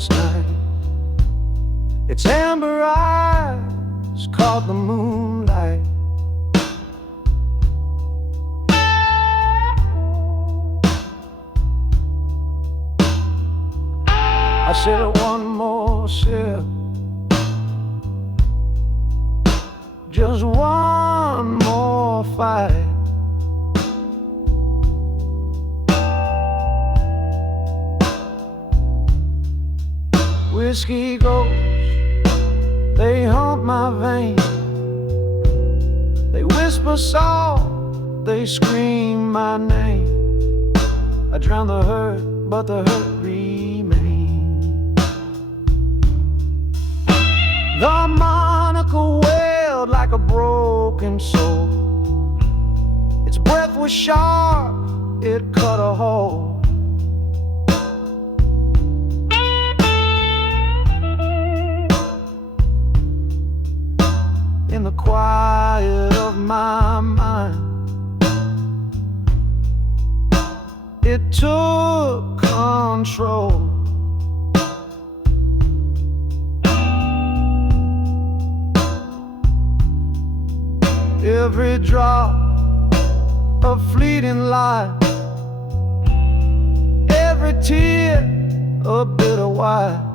last night. Its amber eyes caught the moonlight. I said one more sip, just one more fight. Whiskey ghosts, they haunt my veins. They whisper soft, they scream my name. I drown the hurt, but the hurt remains. The harmonica wailed like a broken soul. Its breath was sharp, it cut a hole. In the quiet of my mind, it took control. Every drop of fleeting light, every tear a bitter wine.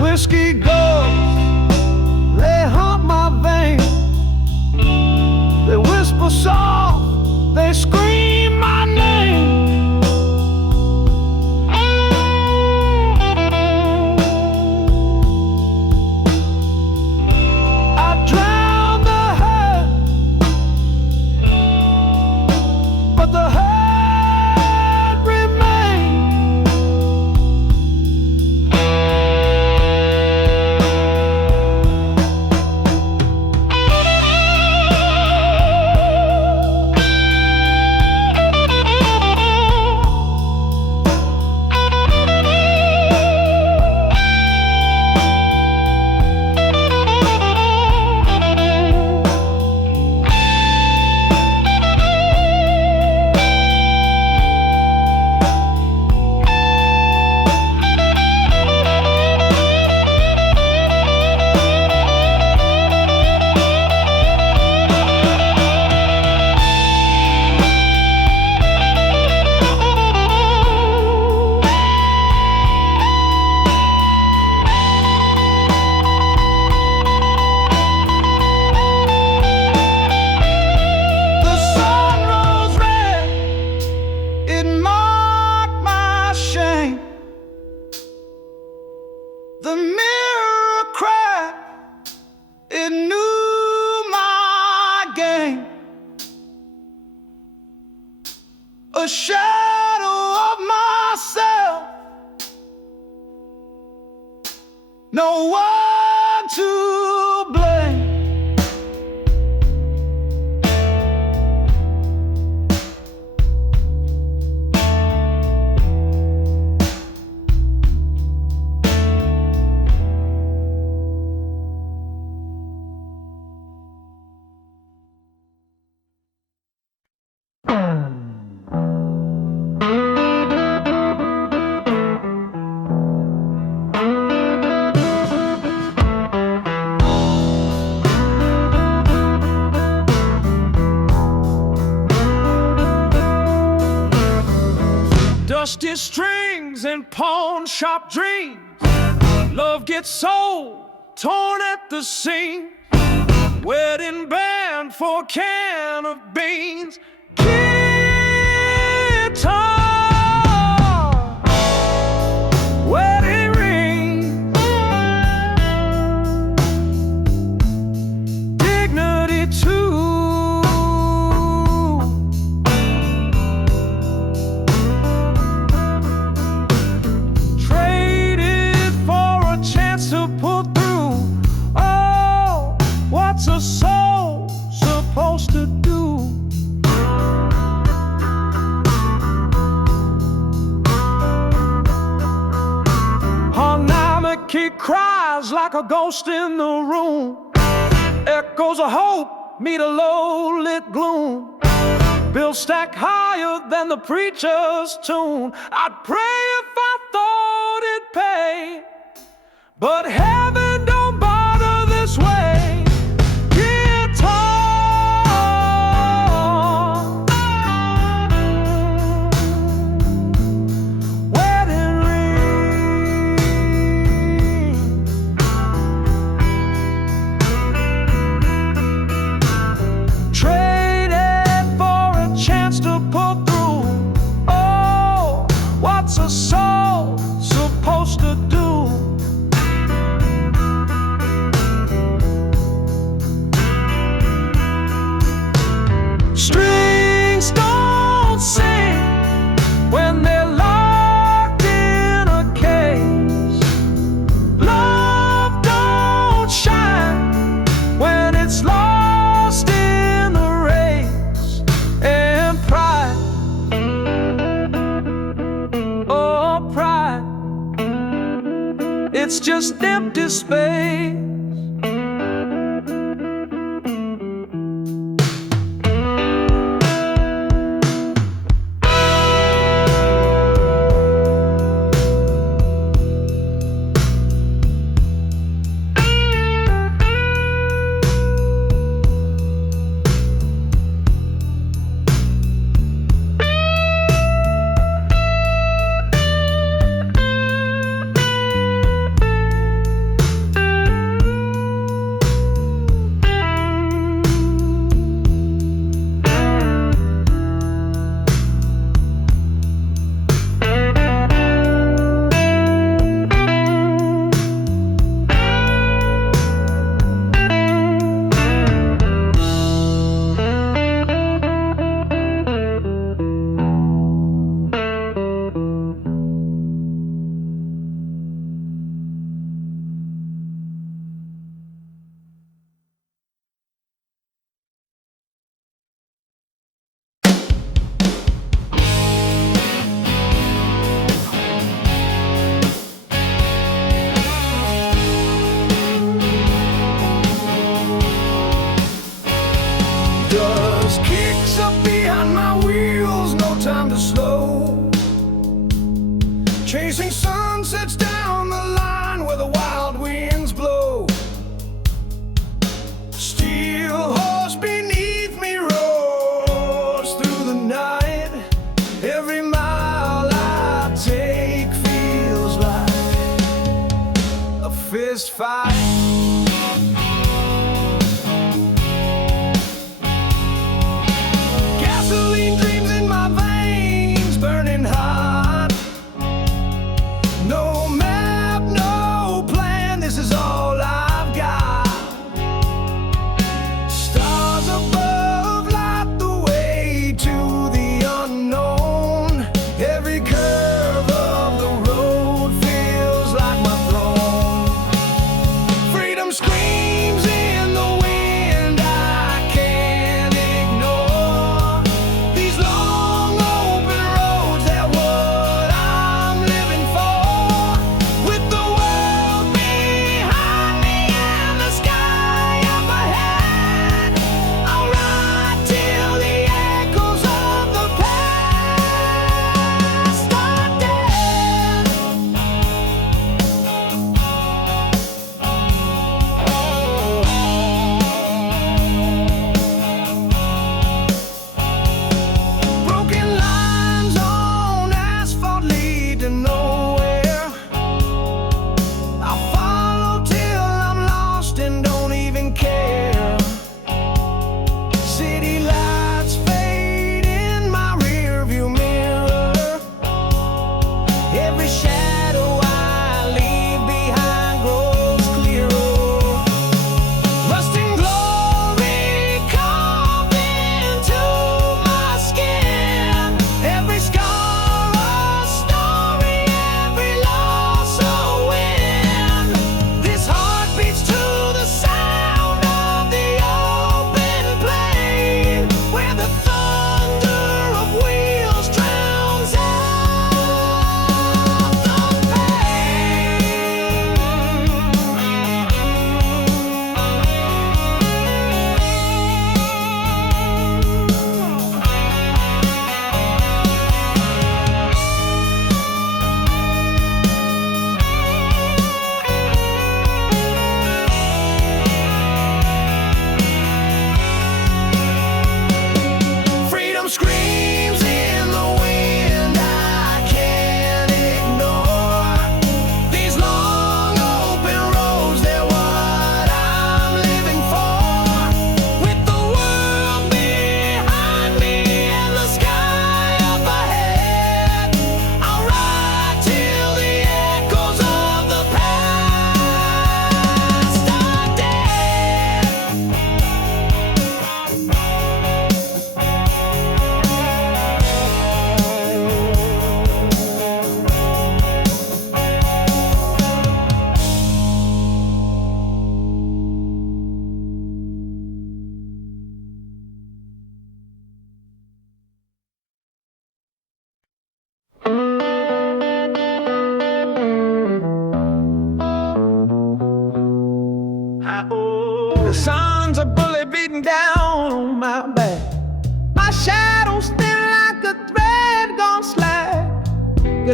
Whiskey ghosts, they haunt my veins. They whisper soft, they scream my name. I drown the hurt, but the hurt remains. The mirror cracked, it knew my game. A shadow of myself, no one to blame. Dusty strings and pawn shop dreams. Love gets sold, torn at the seams. Wedding band for a can of beans. Guitar, wedding ring, dignity too. Traded for a chance to pull through. Oh, what's a soul supposed to do? He cries like a ghost in the room. Echoes of hope meet a low-lit gloom. bill stacked higher than the preacher's tune. I'd pray if I thought it'd pay, but heaven don't bother this way. Guitar, wedding ring, traded for a chance to pull through. Oh, what's a soul supposed to do? Strings don't sing when they're locked in a case. Love don't shine when it's lost in the race. And pride, oh pride, it's just empty space. Dust kicks up behind my wheels, no time to slow. Chasing sunsets down the line where the wild winds blow. Steel horse beneath me roars through the night. Every mile I take feels like a fist fight. Gasoline dreams in my veins, burning hot. No map, no plan, this is all I've got. Stars above light the way to the unknown. Every curve of the road feels like my throne.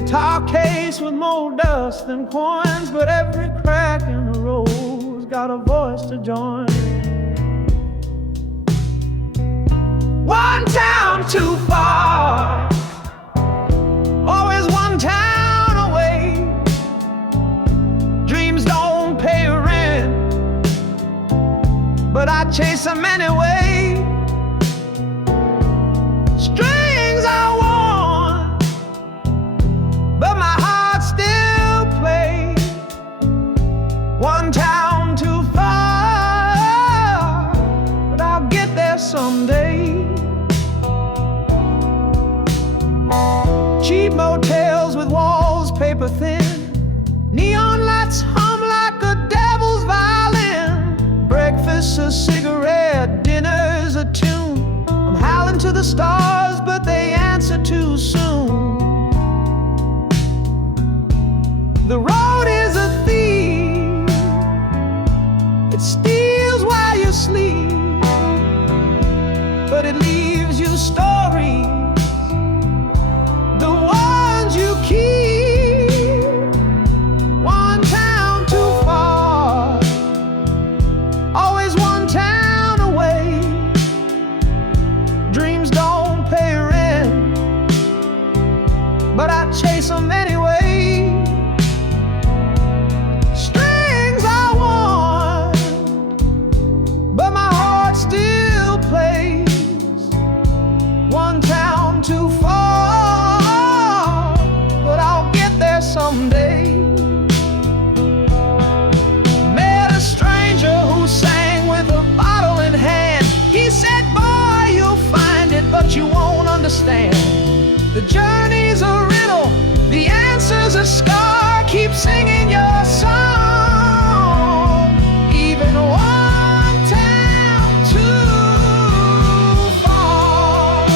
guitar case with more dust than coins, but every crack in the rose got a voice to join. One town too far, always one town away. Dreams don't pay rent, but I chase them anyway. Strings I want, but my heart still plays. One town too far, but I'll get there someday. Cheap motels with walls paper thin, neon lights hum like a devil's violin. Breakfast's a cigarette, dinner's a tune. I'm howling to the stars, but they answer too soon. The road is a thief, it steals while you sleep, but it leaves you stories, the ones you keep. One town too far, always one town away. Dreams don't pay rent, but I chase them anyway. Strings I want, but my heart still plays. One town too far, but I'll get there someday. Met a stranger who sang with a bottle in hand. He said, boy, you'll find it, but you won't understand. The journey's a riddle, the answer's a scar. Keep singing your song, even one town too far.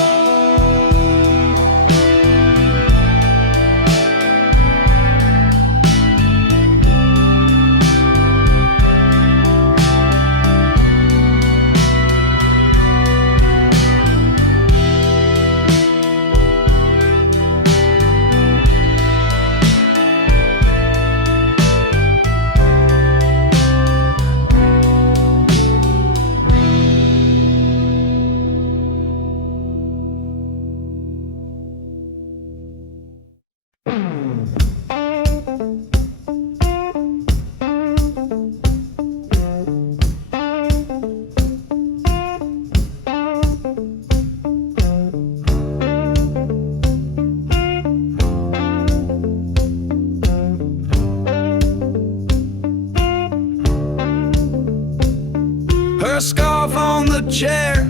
Her scarf on the chair,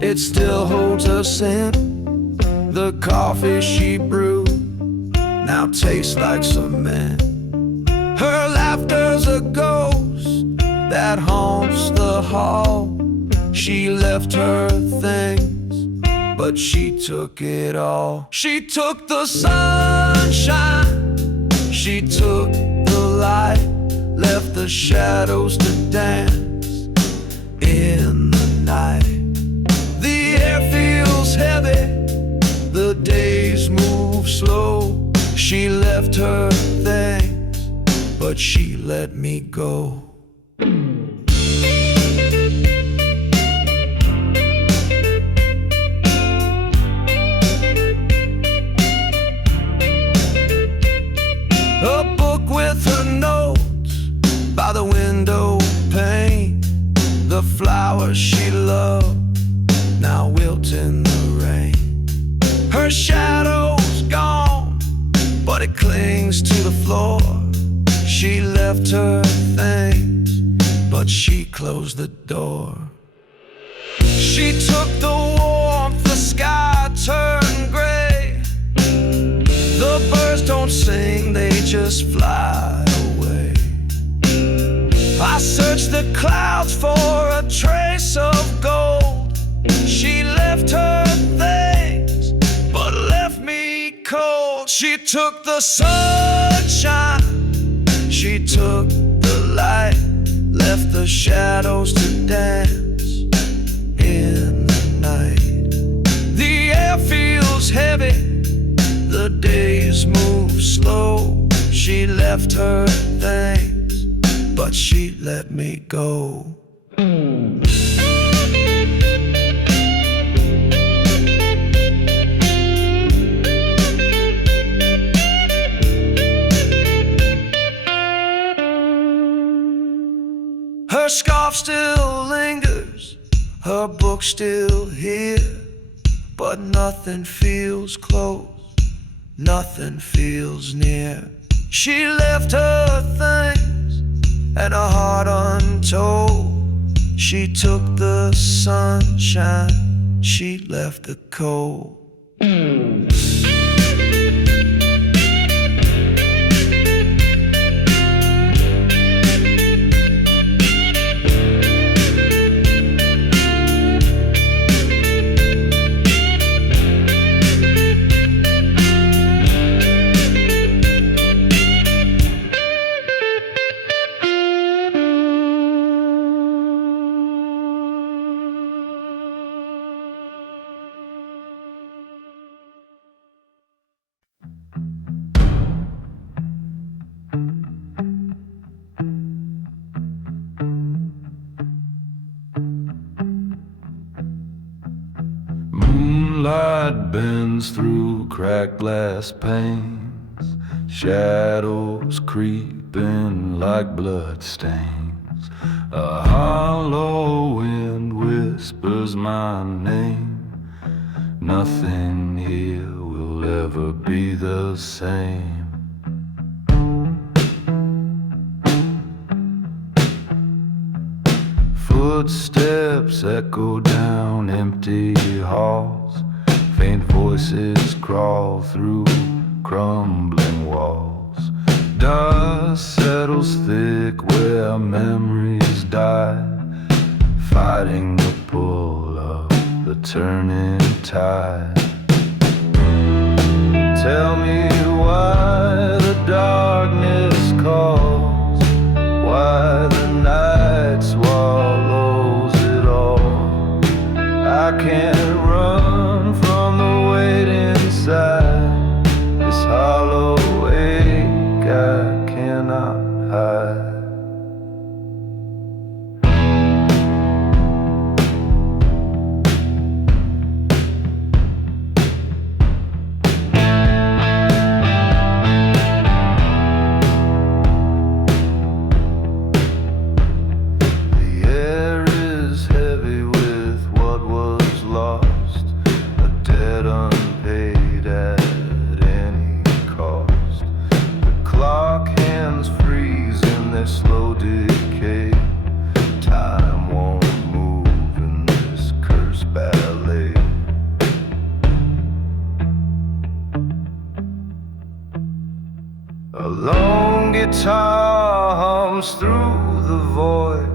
it still holds her scent. The coffee she brewed now tastes like cement. Her laughter's a ghost that haunts the hall. She left her things, but she took it all. She took the sunshine, she took the light, left the shadows to dance in the night. The air feels heavy, the days move slow. She left her things, but she let me go. A book with her notes by the window pane. The flowers she loved now wilt in the rain. Her shadow's gone, but it clings to the floor. She left her things, but she closed the door. She took the warmth, the sky turned gray. The birds don't sing, they just fly away. I searched the clouds for a trace of gold. She left her things, but left me cold. She took the sunshine, she took the light, left the shadows to dance in the night. heavy, the days move She left her things, but she let me go. Her scarf still lingers, her book still here, but nothing feels close, nothing feels near. She left her things and a heart untold. She took the sunshine, she left the cold. Moonlight bends through cracked glass panes, shadows creeping like blood stains. A hollow wind whispers my name. Nothing here will ever be the same. Footsteps echo down empty halls. Faint voices crawl through crumbling walls. Dust settles thick where memories die, fighting the pull of the turning tide. Tell me why the darkness calls, why the night swallows it all. I can't run from the weight inside, this hollow ache I cannot hide. A lone guitar hums through the void.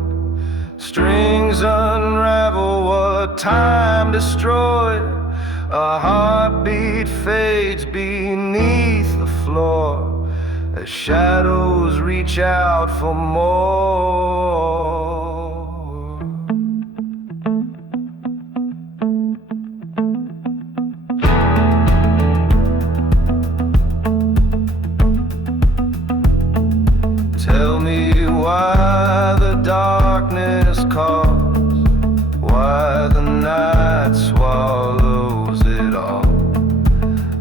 Strings unravel what time destroyed. A heartbeat fades beneath the floor as shadows reach out for more. Tell me why the darkness calls, why the night swallows it all.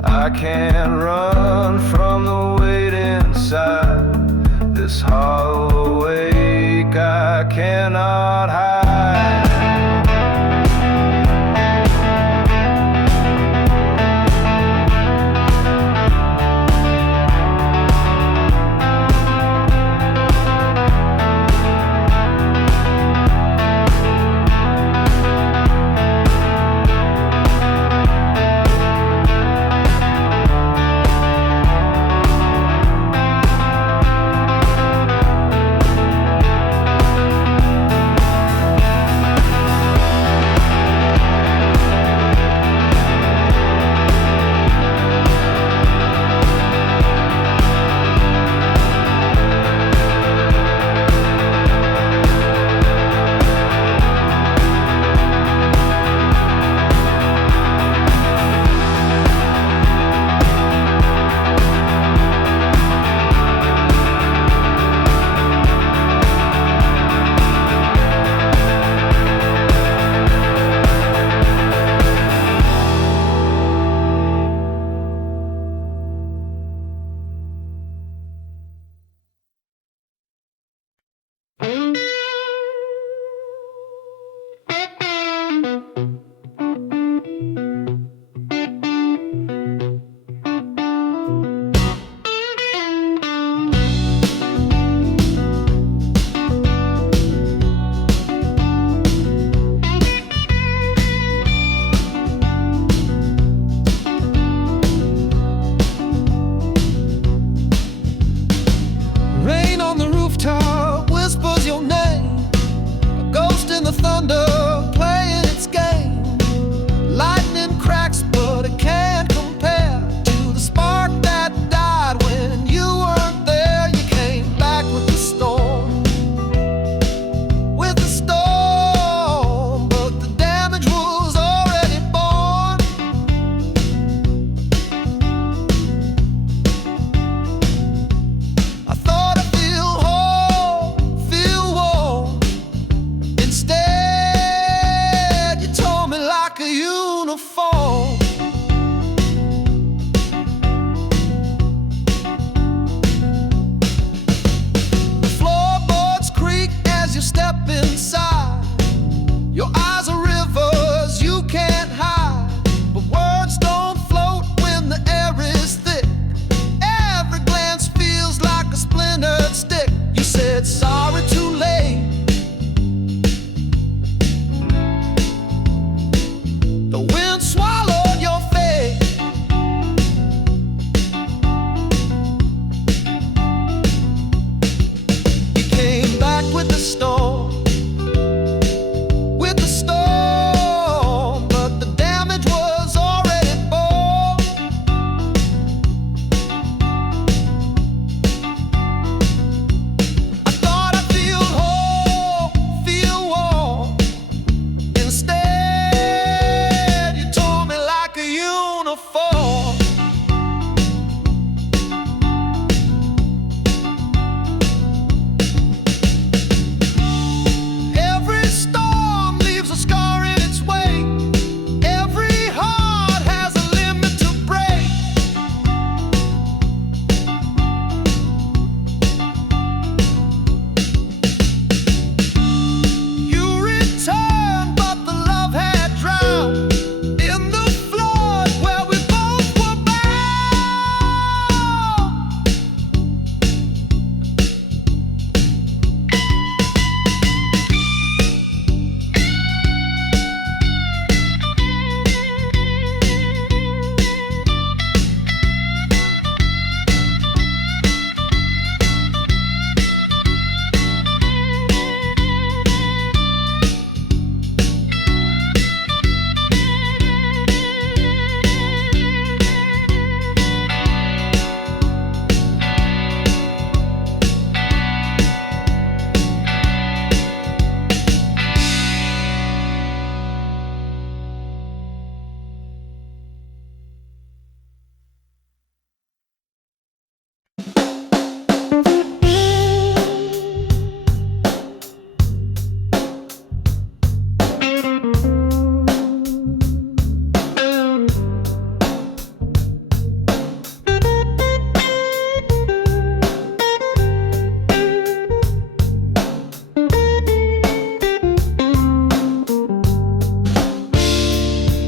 I can't run from the weight inside, this hollow ache I cannot hide.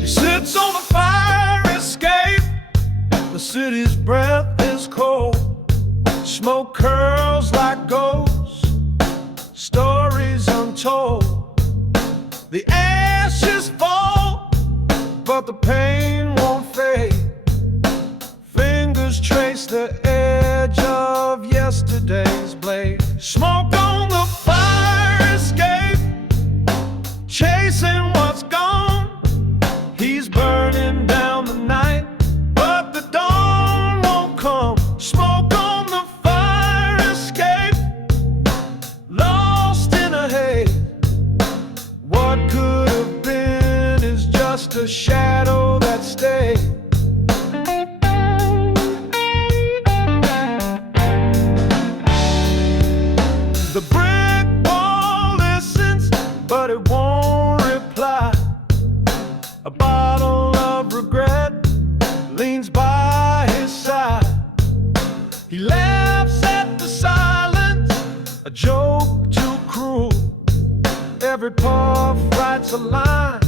He sits on the fire escape. The city's breath is cold. Smoke curls like ghosts, stories untold. The ashes fall, but the pain won't fade. Fingers trace the edge of yesterday's blade. Smoke on the fire escape, chasing what's gone. He's burning down the night, but the dawn won't come. Smoke on the fire escape, lost in a haze. What could have been is just a shadow that stayed. The brick wall listens, but it won't reply. A bottle of regret leans by his side. He laughs at the silence, a joke too cruel. Every puff writes a line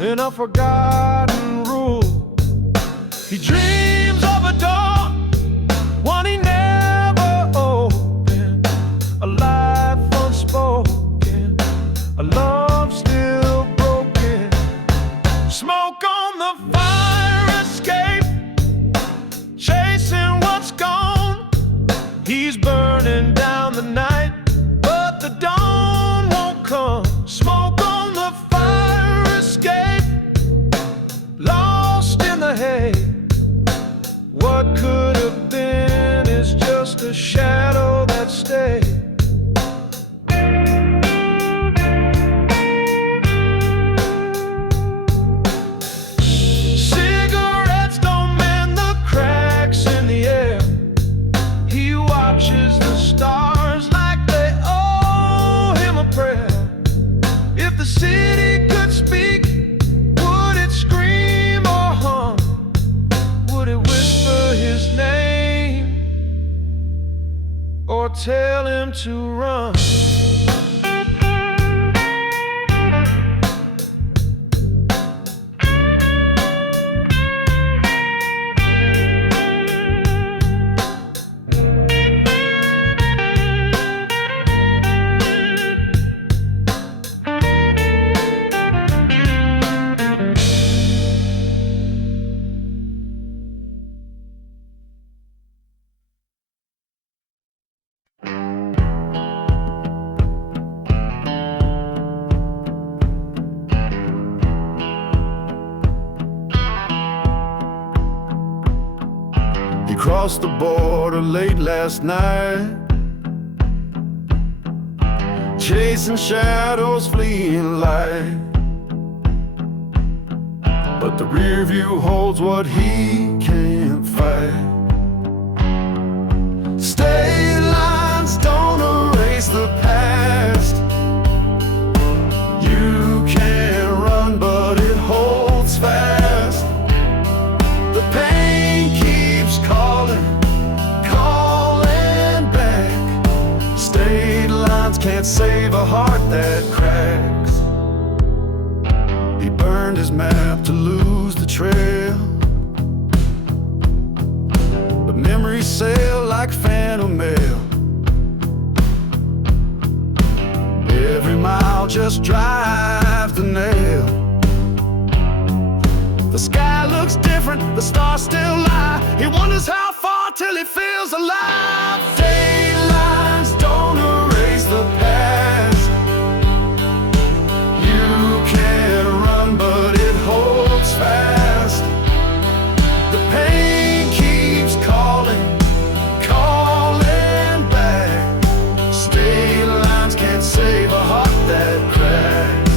in a forgotten rule. He dreams of a door, one he never opened. A life unspoken, a love still broken. Smoke on the fire escape, chasing what's gone. He's burning down the night, but the dawn won't come. Smoke on the fire escape, lost in the haze. What could have been is just a shadow that stayed. Cigarettes don't mend the cracks in the air. He watches the stars like they owe him a prayer. If the city could speak, would it scream or hum? Would it whisper his name or tell him to run? He crossed the border late last night, chasing shadows, fleeing light. But the rear view holds what he can't fight. State lines don't erase the past. You can't run, but it holds fast. The pain keeps calling, calling back. State lines can't save a heart that cracks. He burned his map to lose the trail, but memories sail like phantom mail. Every mile just drives the nail. The sky looks different, the stars still lie. He wonders how far till he feels alive. State lines don't erase the past. You can't run, but it holds fast. The pain keeps calling, calling back. State lines can't save a heart that cracks.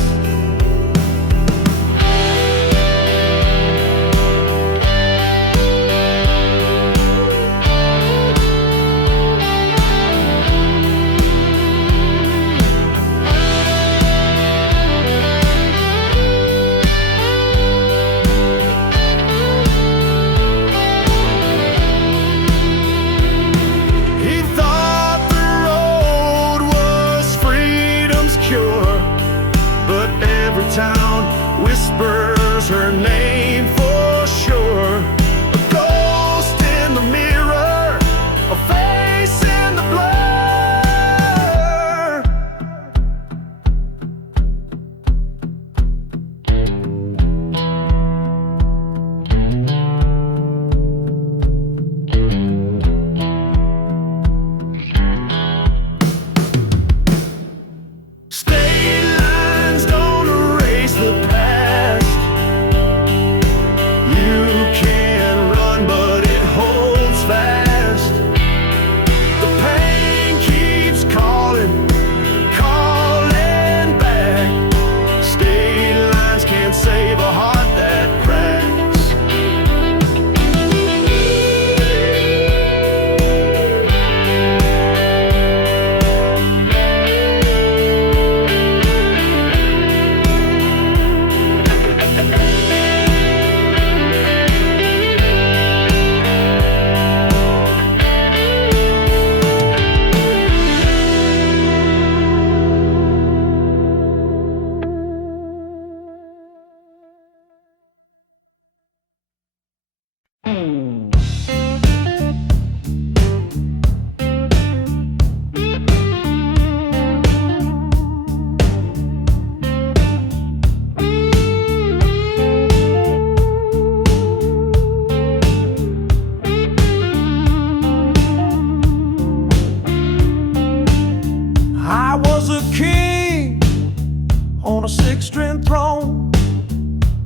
a six-string throne.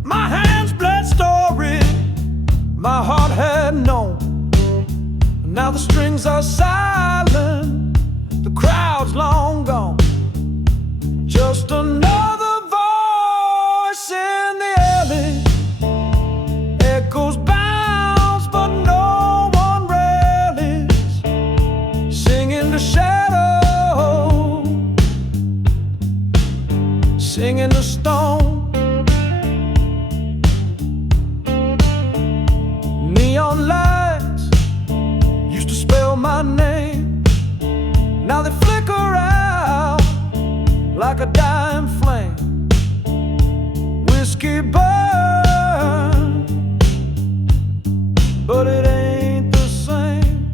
My hands bled story my heart had known. Now the strings are silent, the crowd's long gone. Just another voice in the alley. Echoes bounce, but no one rallies. Singing the shadow, singing the stone. Neon lights used to spell my name. Now they flicker out like a dying flame. Whiskey burn, but it ain't the same.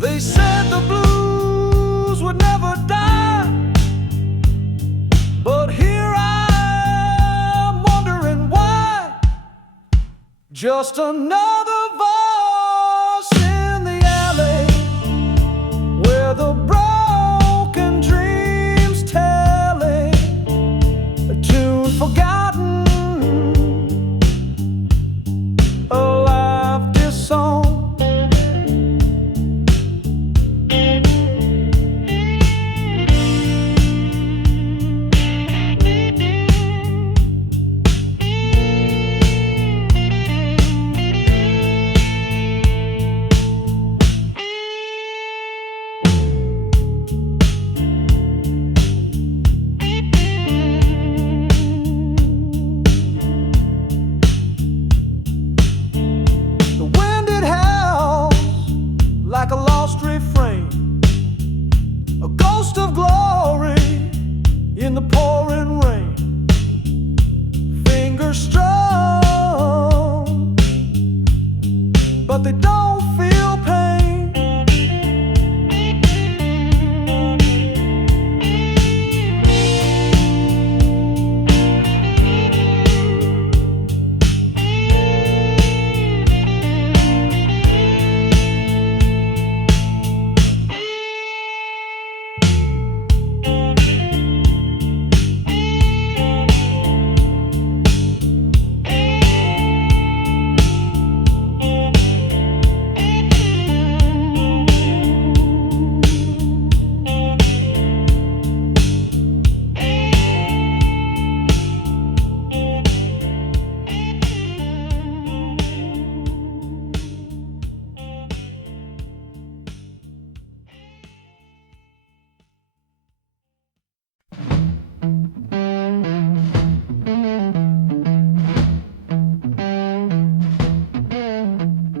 They said the blues would never die, but here I'm wondering why. Just another voice in the alley, where the broken dreams tally, a tune forgotten, a life disowned. Like a lost refrain, a ghost of glory in the pouring rain. Fingers strong, but they don't feel pain.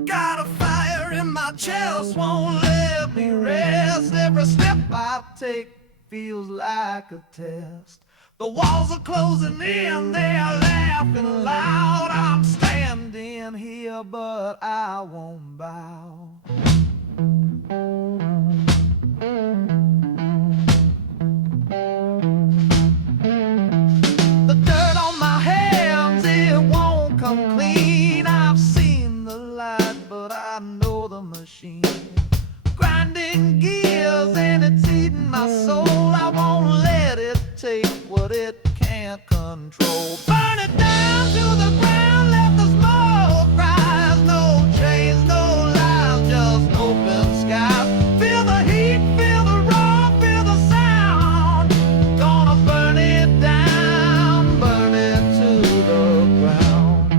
Got a fire in my chest, won't let me rest. Every step I take feels like a test. The walls are closing in, they're laughing loud. I'm standing here, but I won't bow. The dirt on my hands, it won't come clean. I've seen the light, but I know the machine. Grinding gears and it's eating my soul. I won't let it take what it can't control. Burn it down to the ground, let the smoke rise. No chains, no lies, just open skies. Feel the heat, feel the roar, feel the sound. Gonna burn it down, burn it to the ground.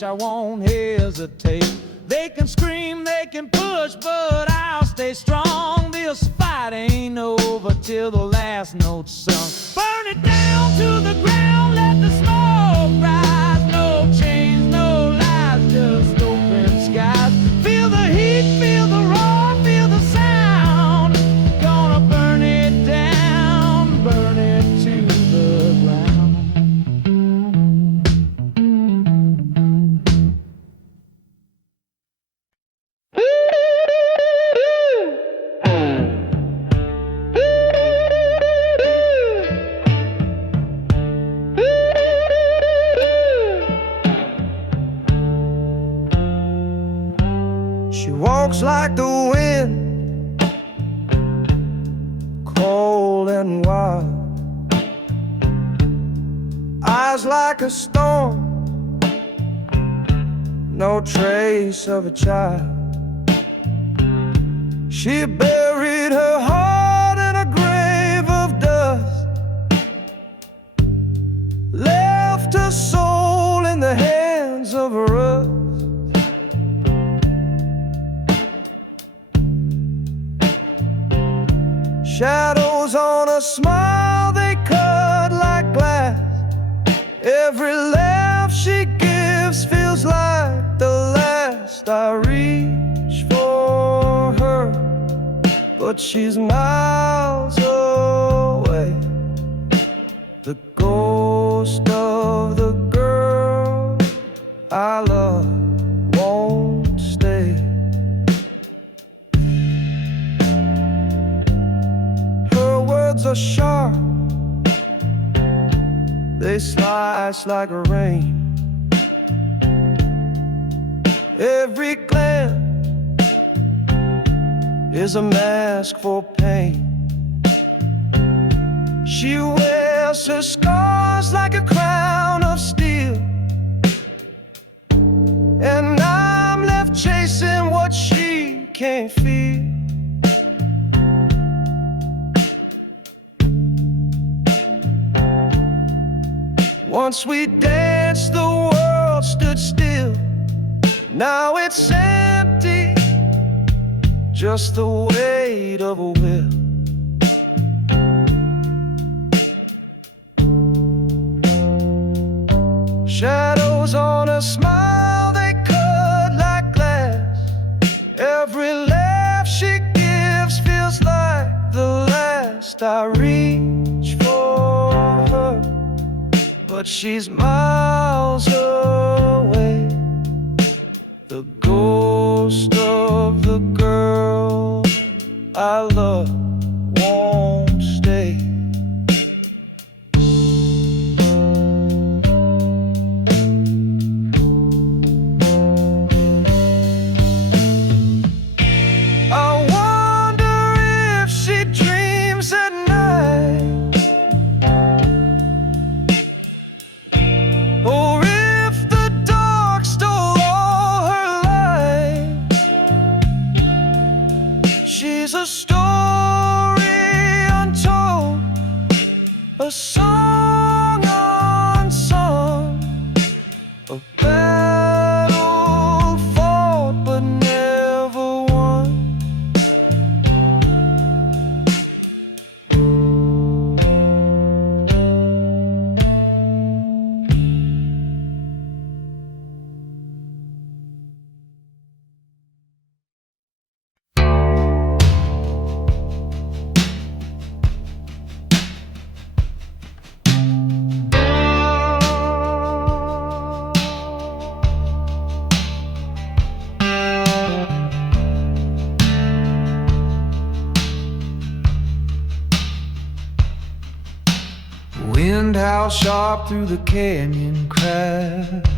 flash, I won't hesitate. They can scream, they can push, but I'll stay strong. This fight ain't over till the last note's sung. Burn it down to the ground, let the smoke rise. No chains, no lies, just open skies. Feel the heat, feel the roar, feel the sound. Gonna burn it down, burn it to the ground. She walks like the wind, cold and wild. Eyes like a storm, no trace of a child. She buried her heart in a grave of dust, left her soul in the hands of rust. Shadows on a smile, they cut like glass. Every laugh she gives feels like the last. I reach for her, but she's miles away. The ghost of the girl I love won't stay. Her words are sharp, they slice like a rain. Every glance is a mask for pain. She wears her scars like a crown of steel, and I'm left chasing what she can't feel. Once we danced, the world stood still. Now it's empty, just the weight of a will. Shadows on a smile, they cut like glass. Every laugh she gives feels like the last. I reach for her, but she's miles away. The ghost of the girl I love won't stay. I wonder if she dreams at night, or if the dark stole all her light. She's a story untold, a song unsung, a battle fought but never won. Wind howls sharp through the canyon cracks.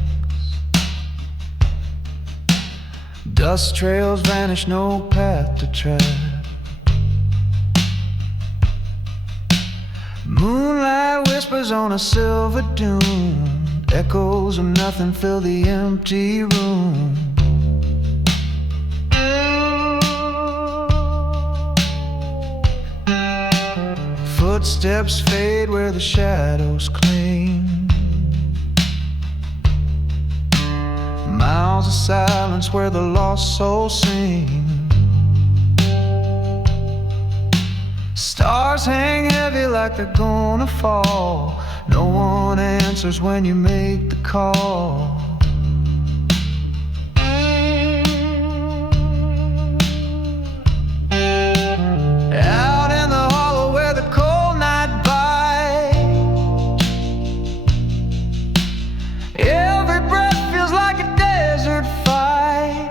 Dust trails vanish, no path to track. Moonlight whispers on a silver dune. Echoes of nothing fill the empty room. Footsteps fade where the shadows cling. Miles of silence where the lost souls sing. Stars hang heavy like they're gonna fall. No one answers when you make the call. Out in the hollow where the cold night bites, every breath feels like a desert fight.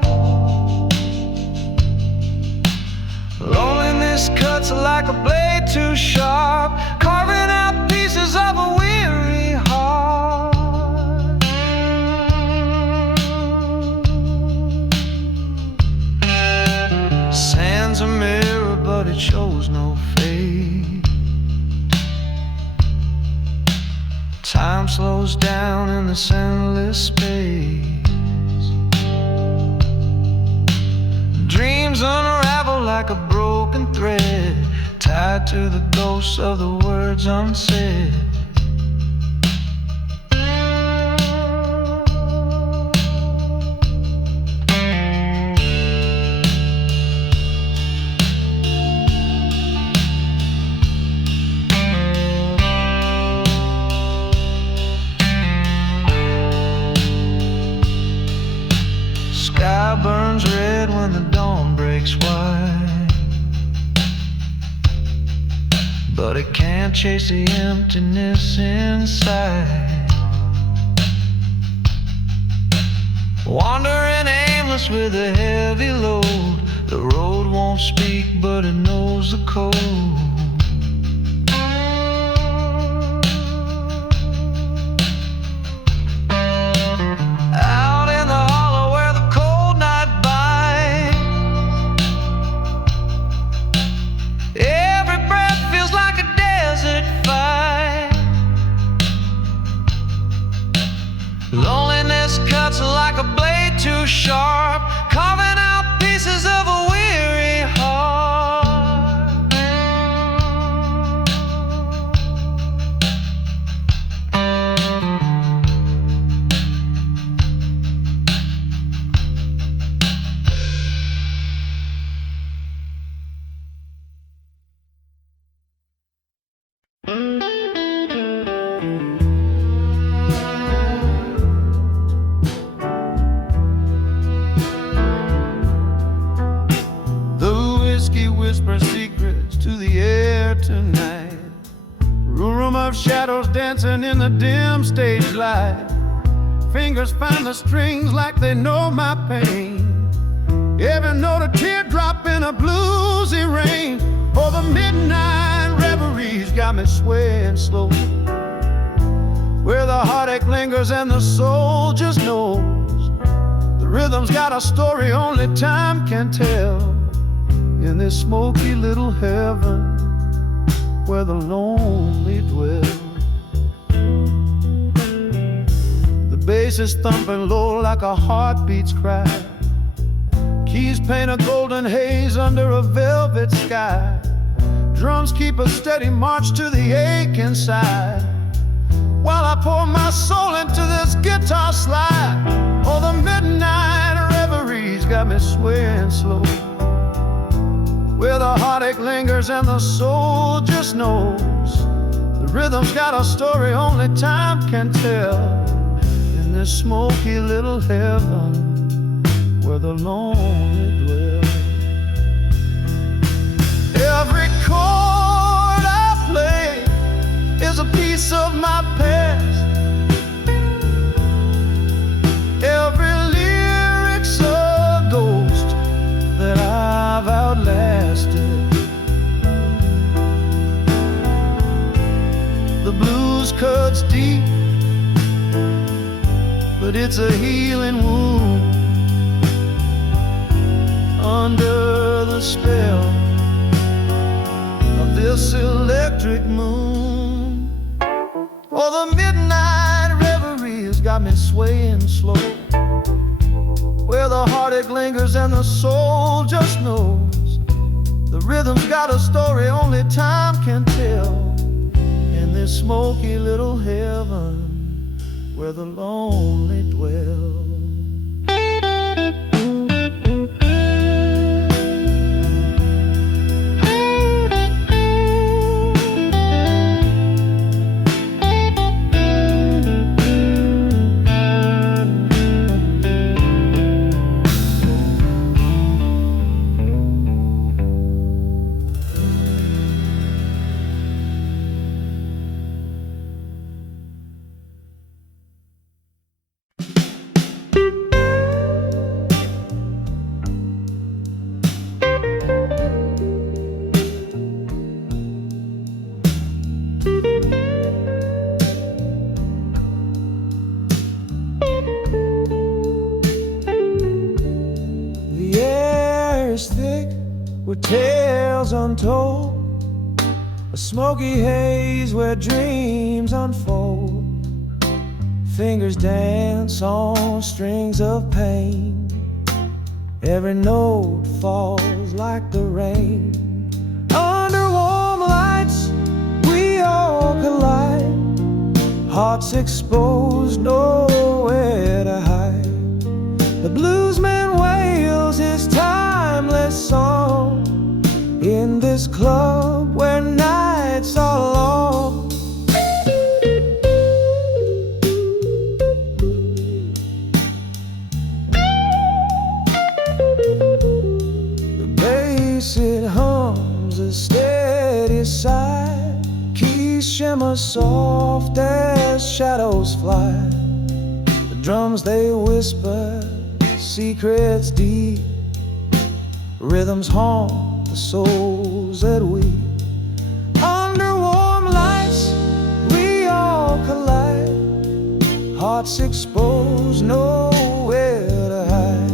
Loneliness cuts like a blade too sharp, carving out pieces of a weary heart. Sand's a mirror, but it shows no fate. Time slows down in this endless space. Dreams unravel like a broken thread, tied to the ghosts of the words unsaid. Sky burns red when the dawn breaks white, but it can't chase the emptiness inside. Wandering aimless with a heavy load, the road won't speak but it knows the code. Out in the hollow where the cold night bites, every breath feels like a desert fight. Loneliness cuts like a blade too sharp, carving out pieces of a weary heart. Whisper secrets to the air tonight. Room of shadows dancing in the dim stage light. Fingers find the strings like they know my pain. Every note a teardrop in a bluesy rain. Oh, the midnight reverie's got me swaying slow, where the heartache lingers and the soul just knows. The rhythm's got a story only time can tell. In this smoky little heaven where the lonely dwell. The bass is thumping low like a heartbeat's cry. Keys paint a golden haze under a velvet sky. Drums keep a steady march to the ache inside, while I pour my soul into this guitar slide. Oh, the midnight reverie's got me swaying slow, where the heartache lingers and the soul just knows. The rhythm's got a story only time can tell. In this smoky little heaven where the lonely dwell. Every chord I play is a piece of my past. Every lyric's a ghost that I've outlasted. The blues cuts deep, but it's a healing wound under the spell of this electric moon. Oh, the midnight reverie has got me swaying slow, where the heartache lingers and the soul just knows. The rhythm's got a story only time can tell. In this smoky little heaven where the lonely dwell. with tales untold, a smoky haze where dreams unfold. Fingers dance on strings of pain, every note falls like the rain. Under warm lights we all collide, hearts exposed, nowhere to hide. The bluesman wails his timeless song in this club where nights are long. The bass it hums a steady sigh, keys shimmer soft as shadows fly. The drums they whisper secrets deep, rhythms haunt the souls that weep. Under warm lights we all collide, hearts exposed, nowhere to hide.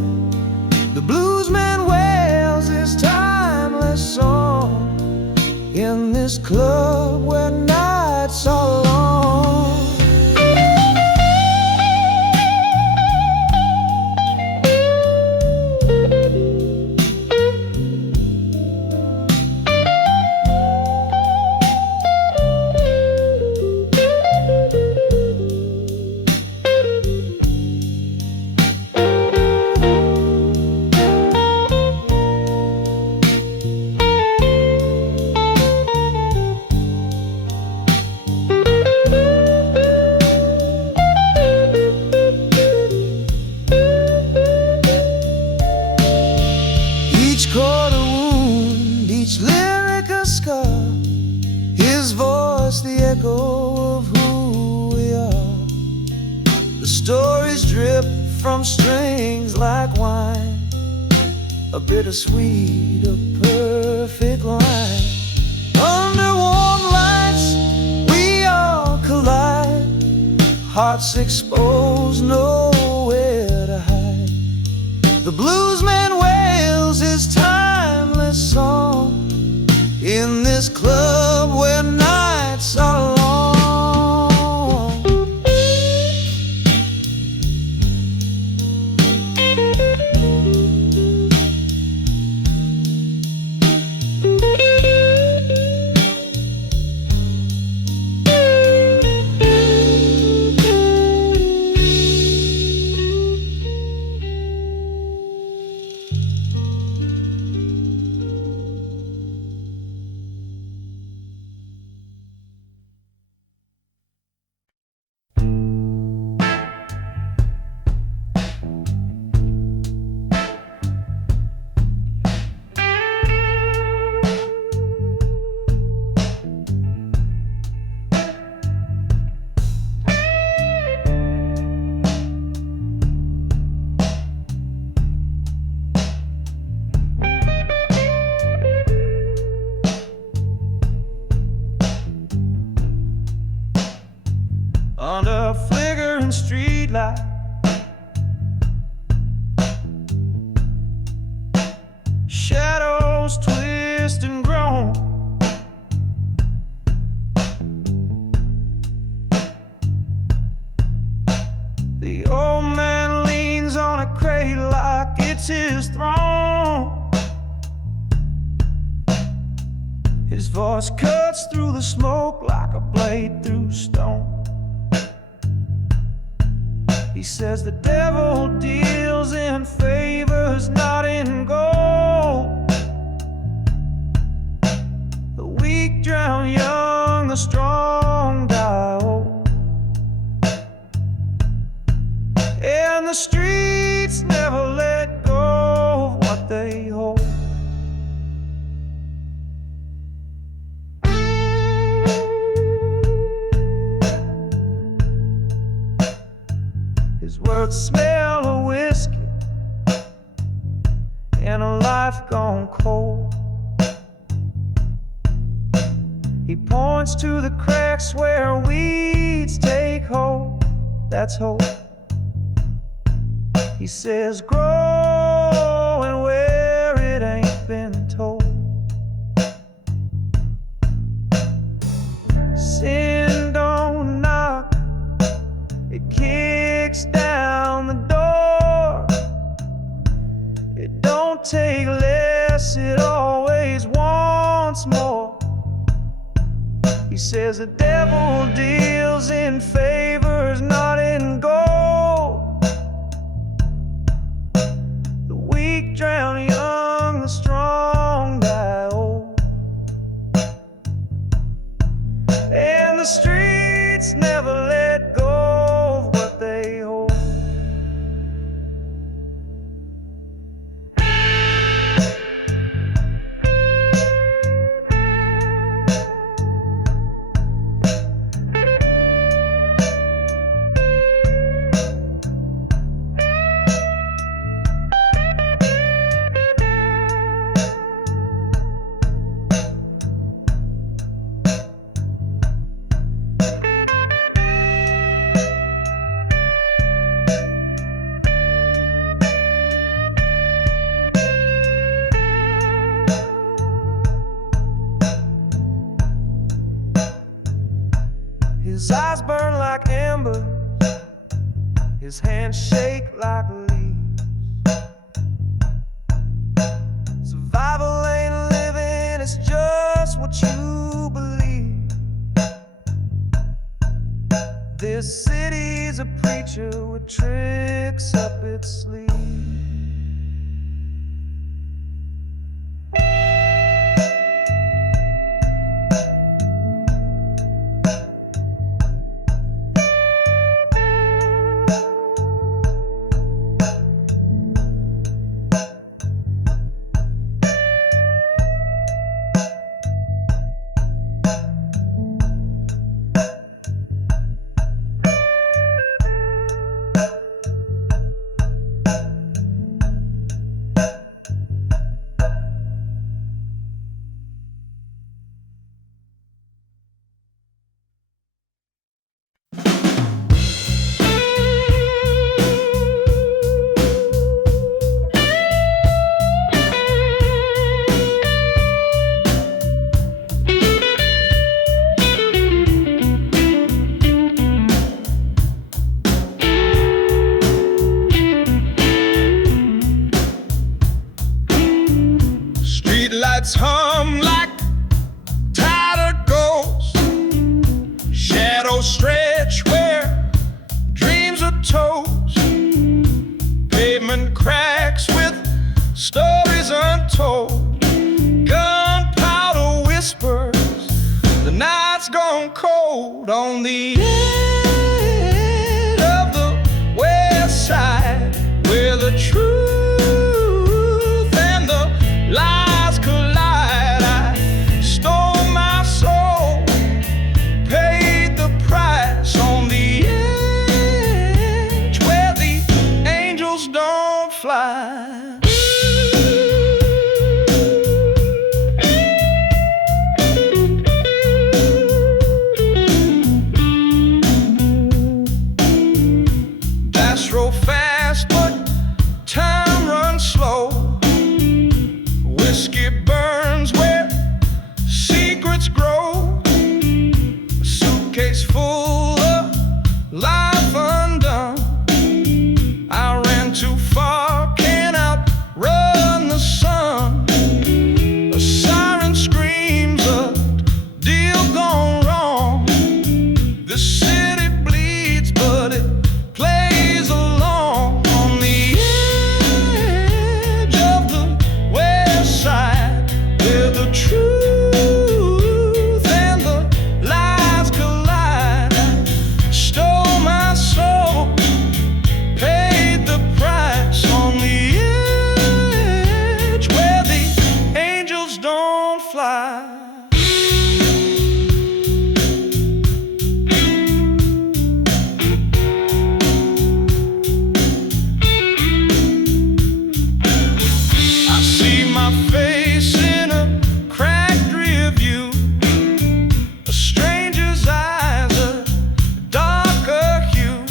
The bluesman wails his timeless song in this club where nights are long. Each chord a wound, each lyric a scar, his voice the echo of who we are. The stories drip from strings like wine, a bittersweet, a perfect line. Under warm lights we all collide, hearts exposed, nowhere to hide. The bluesman wails his timeless song in this club where nights are long. Under a flickering streetlight, shadows twist and groan. The old man leans on a crate like it's his throne. His voice cuts through the smoke like a blade through stone. He says the devil deals in favors, not in gold. The weak drown young, the strong die old. And the streets never let go of what they hold. His words smell of whiskey and a life gone cold. He points to the cracks where weeds take hold. That's hope. He says, grow and where it ain't been told. kicks down the door. It don't take less, it always wants more. He says the devil deals in favors, not in gold. The weak drown young, the strong die old. And the streets never let go of what they hold. His eyes burn like embers, his hands shake like leaves. Survival ain't living, it's just what you believe. This city's a preacher with tricks up its sleeve. Streetlights hum like tattered ghosts. Shadows stretch where dreams are toast. Pavement cracks with stories untold. Gunpowder whispers, the night's gone cold. On the edge of the west side, where the truth and the lies collide, I stole my soul, paid the price. On the edge where the angels don't fly. Fast, roll fast, but time runs slow. Whiskey burns where secrets grow. A suitcase full of life undone. I ran too far, can't outrun the sun. A siren screams, a deal gone wrong. The city bleeds, but it plays along. On the edge of the west side, where the truth and the lies collide, I stole my soul, paid the price. On the edge where the angels don't fly. I see my face in a cracked rear view. A stranger's eyes, a darker hue.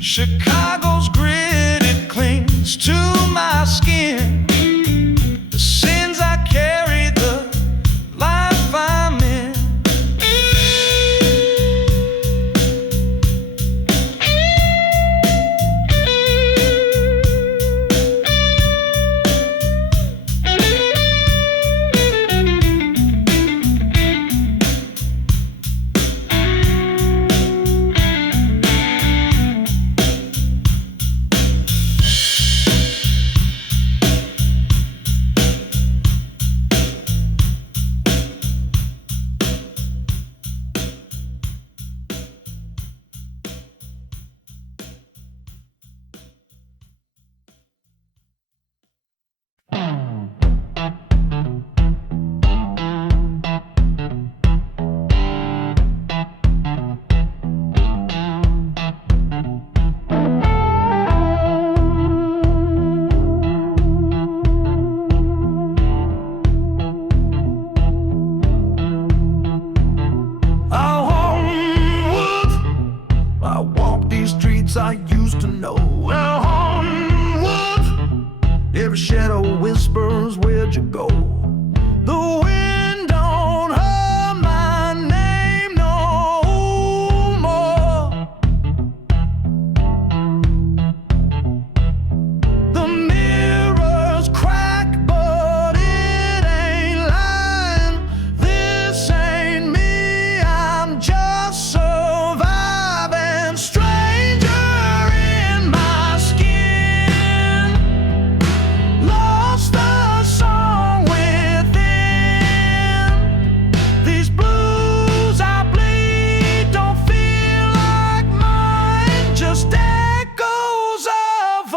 Chicago's grit, it clings to my skin. The sins I carry, the life I'm in. choose to know. Well, onward, every shadow whispers, where'd you go? The wind don't hum my name no more. The mirrors crack, but it ain't lying. This ain't me, I'm just surviving. Stranger in my skin, lost the song within. These blues I bleed don't feel like mine, just echoes of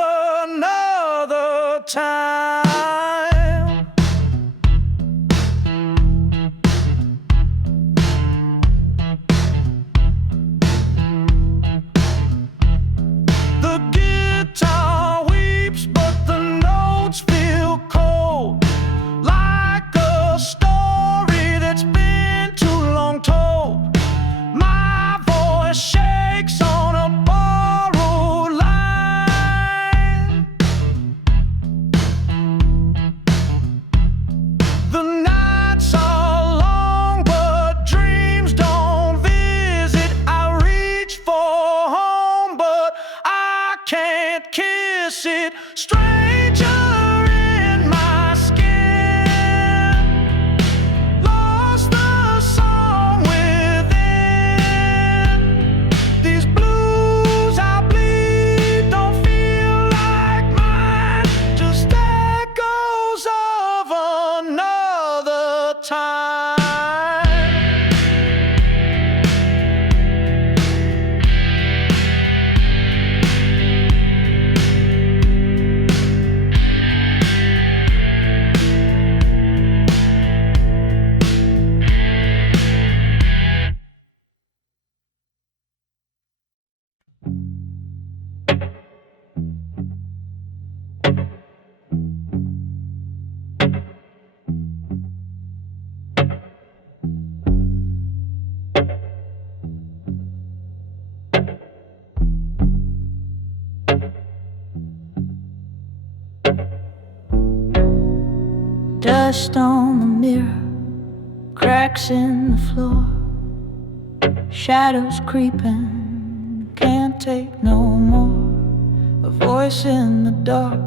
another time. The guitar weeps, but the notes feel cold, like a story that's been too long told. My voice shakes on a borrowed line. The nights are long, but dreams don't visit. I reach for home, but I can't kiss it. Stranger in my skin, lost the song within. These blues I bleed don't feel like mine, just echoes of another time. Dust on the mirror, cracks in the floor, shadows creeping, can't take no more. A voice in the dark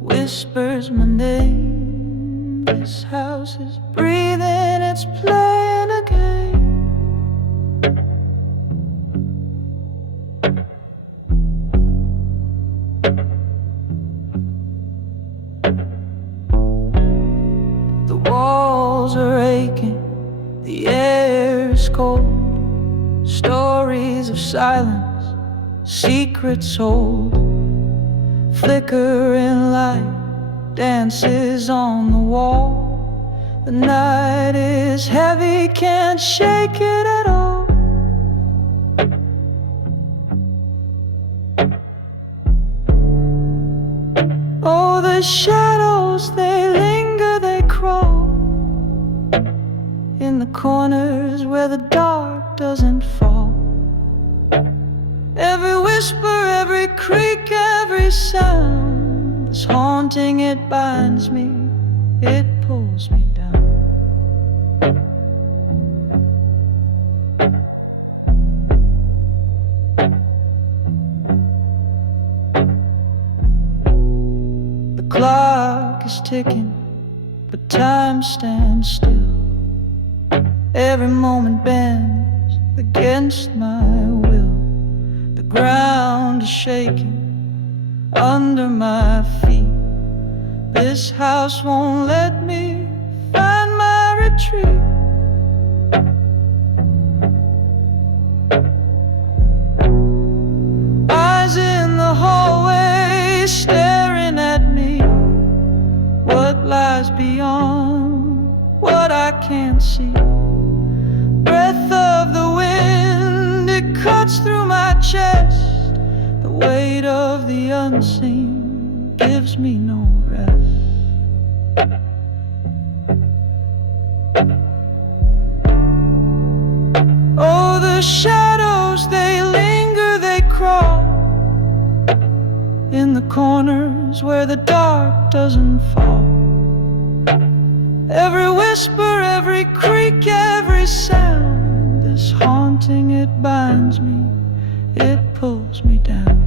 whispers my name. This house is breathing, it's playing a game. The walls are aching, the air is cold. Stories of silence, secrets hold. Flickering light dances on the wall. The night is heavy, can't shake it at all. Oh, the shadows, they linger, they crawl in the corners where the dark doesn't fall. Every whisper, every creak, every sound is haunting, it binds me, it pulls me down. The clock is ticking, but time stands still. Every moment bends against my will. The ground is shaking under my feet. This house won't let me find my retreat. Eyes in the hallway staring at me. What lies beyond what I can't see? Breath of the wind, it cuts through my chest. The weight of the unseen gives me no rest. Oh, the shadows, they linger, they crawl in the corners where the dark doesn't fall. Every whisper, every creak, every sound is haunting. It binds me, it pulls me down.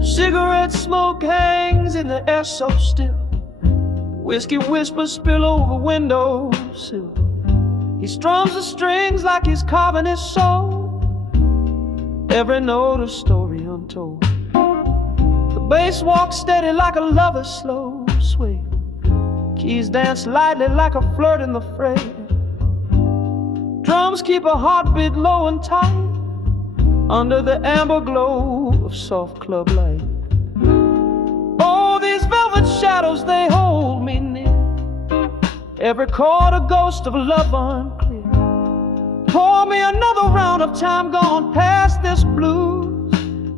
Cigarette smoke hangs in the air so still. Whiskey whispers spill over windowsill. He strums the strings like he's carving his soul. Every note a story untold. The bass walks steady like a lover's slow sway. Keys dance lightly like a flirt in the fray. Drums keep a heartbeat low and tight under the amber glow of soft club light. Oh, these velvet shadows, they hold me near. Every chord a ghost of love unclear. Pour me another round of time gone past. This blues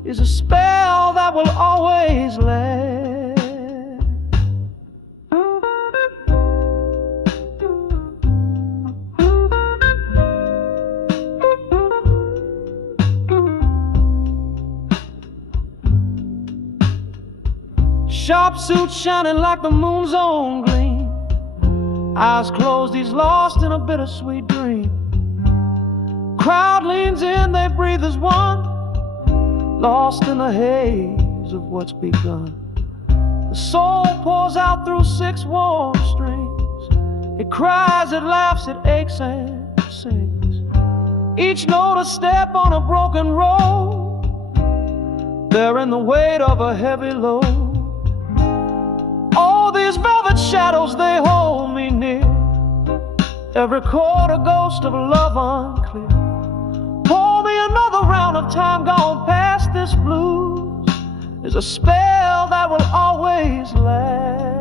is a spell that will always last. Sharp suit shining like the moon's own gleam. Eyes closed, he's lost in a bittersweet dream. Crowd leans in, they breathe as one, lost in the haze of what's begun. The soul pours out through 6 warm strings. It cries, it laughs, it aches and sings. Each note a step on a broken road, bearing the weight of a heavy load. All these velvet shadows, they hold me near. Every chord a ghost of love unclear. Pour me another round of time gone past. This blues is a spell that will always last.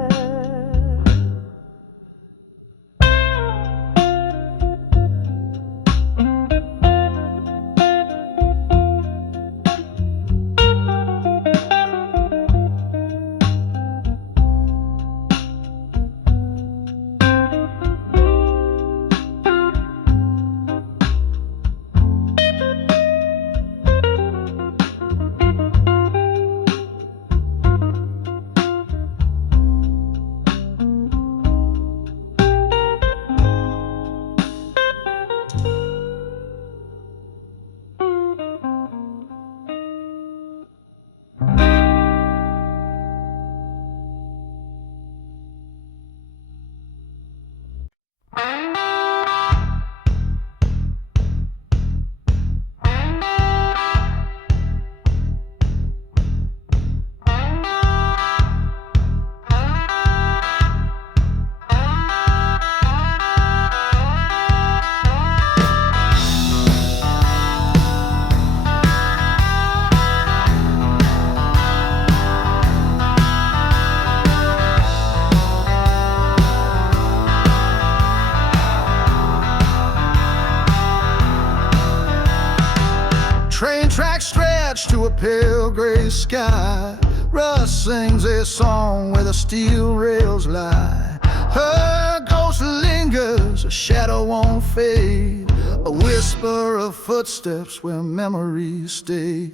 Train tracks stretch to a pale gray sky. Russ sings a song where the steel rails lie. Her ghost lingers, a shadow won't fade. A whisper of footsteps where memories stay.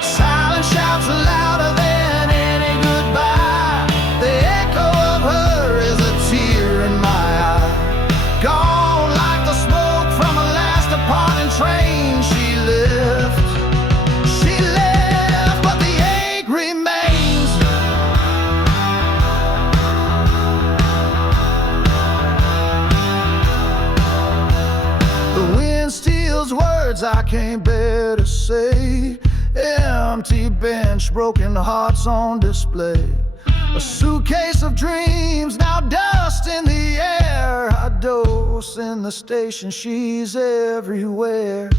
Silence shouts louder than any goodbye. The echo of her is a tear in my eye. Gone like the smoke from a last departing train. She left, but the ache remains. The wind steals words I can't bear to say. Empty bench, broken hearts on display. A suitcase of dreams, now dust in the air. A dose in the station, she's everywhere.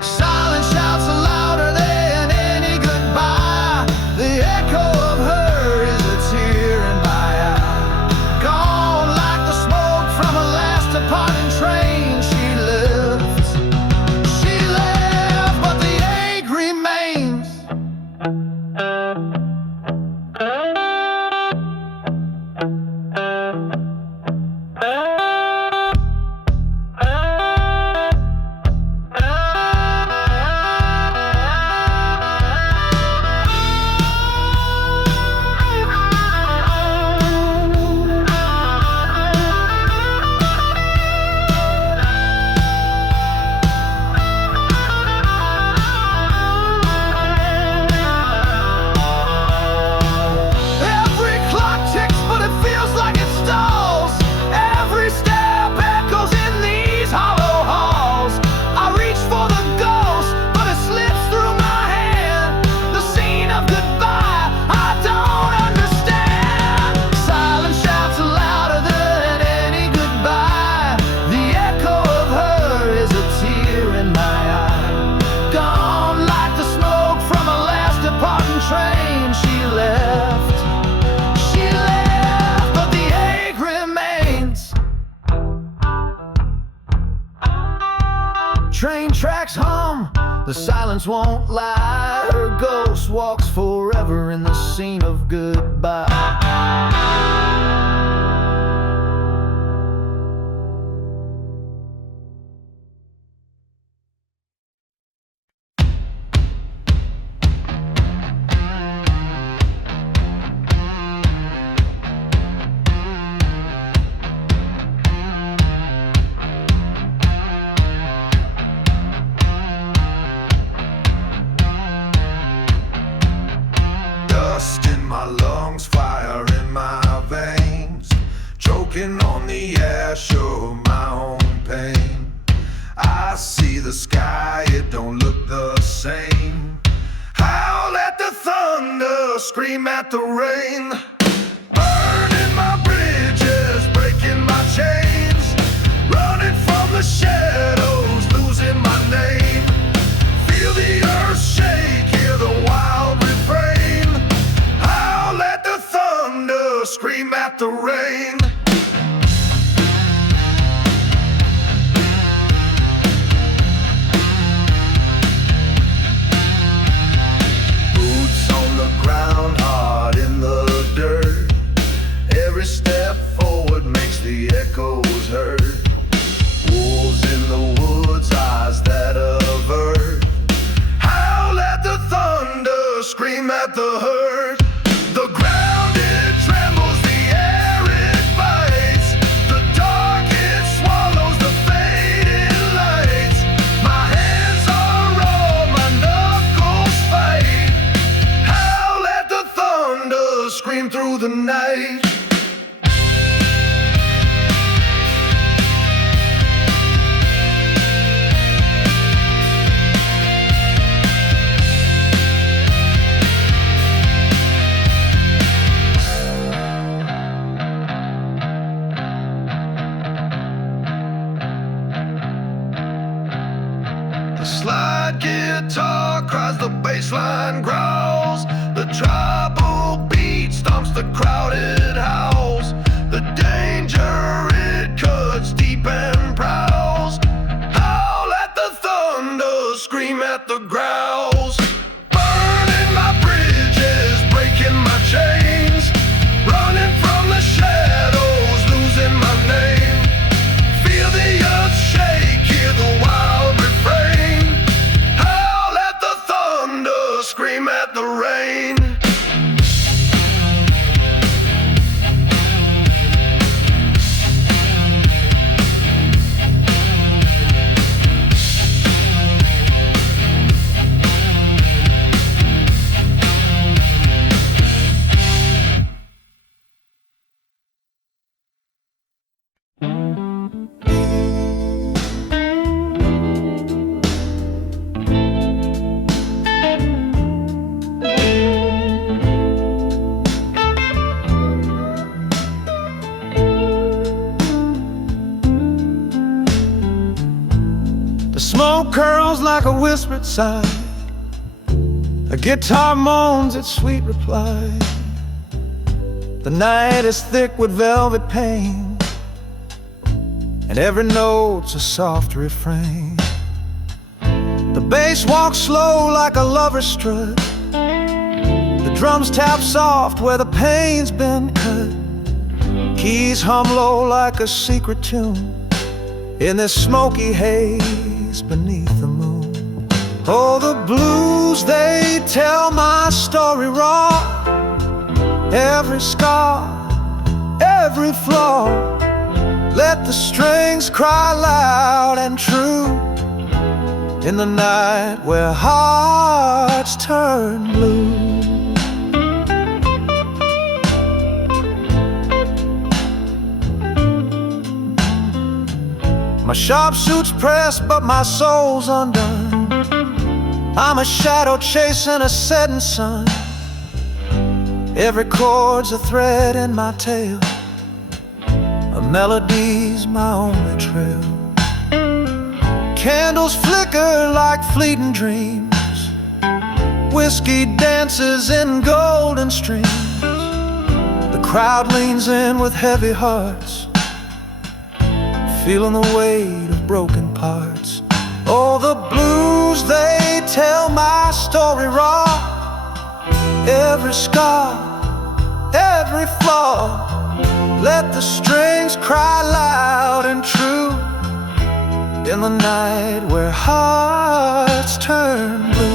Silence shouts louder than any goodbye. The echo of her is a tear in my eye. Gone like the smoke from a last departing train. She left, but the ache remains. Train tracks hum, the silence won't lie. Her ghost walks forever in the scene of goodbye. Dust in my lungs, fire in my veins, choking on the ash of my own pain. I see the sky, it don't look the same. Howl at the thunder, scream at the rain. Burning my bridges, breaking my chains, running from the shadows, losing my name. Feel the earth shake, hear the wild refrain. Howl at the thunder, scream at the rain. Boots on the ground, heart in the dirt. Every step forward makes the echoes heard. Wolves in the woods, eyes that avert. Howl at the thunder, scream at the hurt. The ground it trembles, the air it bites. The dark it swallows, the fading lights. My hands are raw, my knuckles fight. Howl at the thunder, scream through the night. The slide guitar cries, the bass line growls. The tribal beat stomps the crowded house. The danger it cuts deep and prowls. Howl at the thunder, scream at the growls. Burning my bridges, breaking my chains, running from the shadows, losing my name. Feel the earth shake, hear the wild refrain. Howl at the thunder, scream at the rain. smoke curls like a whispered sigh, a guitar moans its sweet reply. The night is thick with velvet pain, and every note's a soft refrain. The bass walks slow like a lover's strut, the drums tap soft where the pain's been cut. Keys hum low like a secret tune in this smoky haze beneath the moon. Oh, the blues, they tell my story raw, every scar, every flaw. Let the strings cry loud and true in the night where hearts turn blue. My sharp suit's pressed, but my soul's undone. I'm a shadow chasing a setting sun. Every chord's a thread in my tale, a melody's my only trail. Candles flicker like fleeting dreams, whiskey dances in golden streams. The crowd leans in with heavy hearts, feeling the weight of broken parts. Oh, the blues, they tell my story raw, every scar, every flaw. Let the strings cry loud and true in the night where hearts turn blue.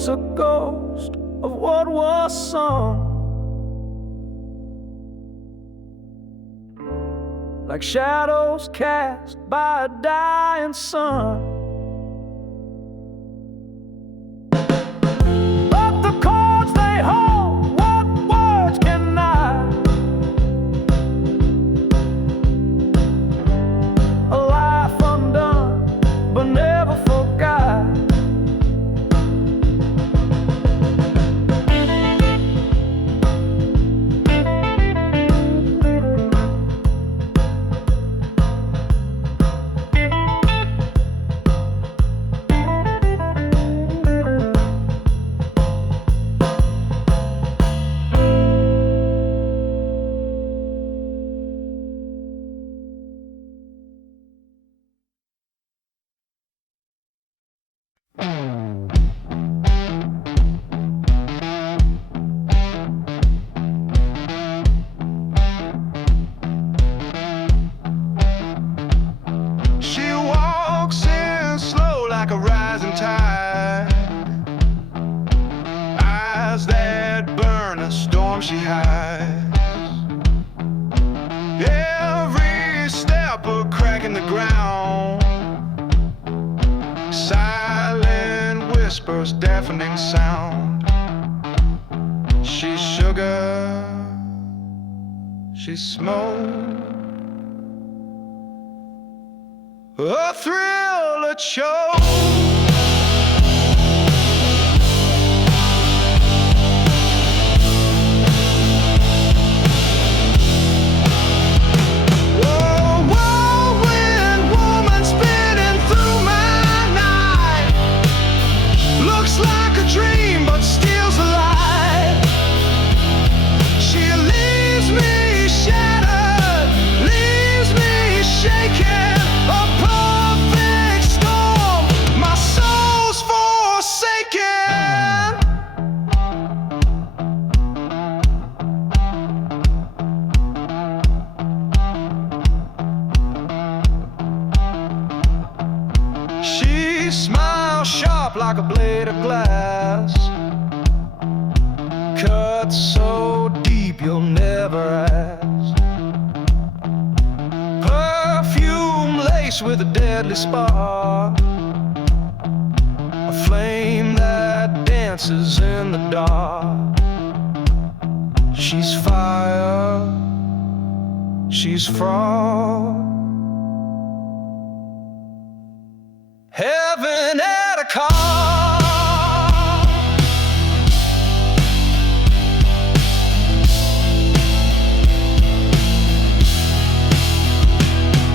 haunts a ghost of what was sung. Like shadows cast by a dying sun. But the chords they hold, what words can I? A life undone, but never forgot. She walks in slow like a rising tide. Eyes that burn, a storm she hides. Every step a crack in the ground. Silent whispers, deafening sound. She's sugar, she's smoke, a thrill, a choke. She smiles sharp like a blade of glass, cut so deep you'll never ask. Perfume laced with a deadly spark, a flame that dances in the dark. She's fire, she's frost, heaven at a cost.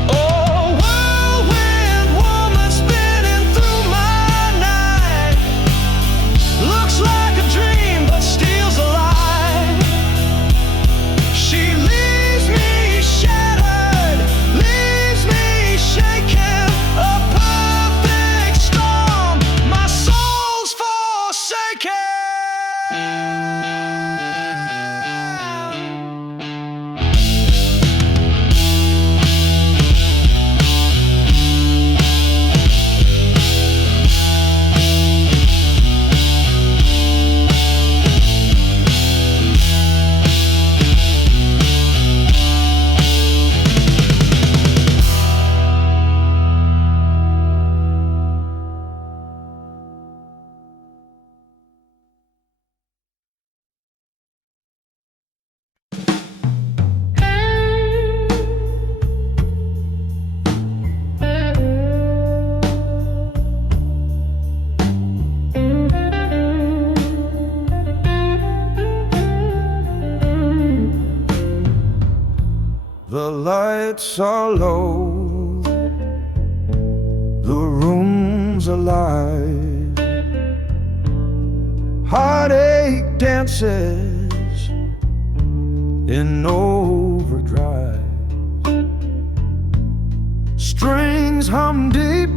Oh, whirlwind woman spinning through my night. Looks like a dream but steals a light. She leaves me shattered, leaves me shaken, a perfect storm, my soul's forsaken. The lights are low, the room's alive. Heartache dances in overdrive. Strings hum deep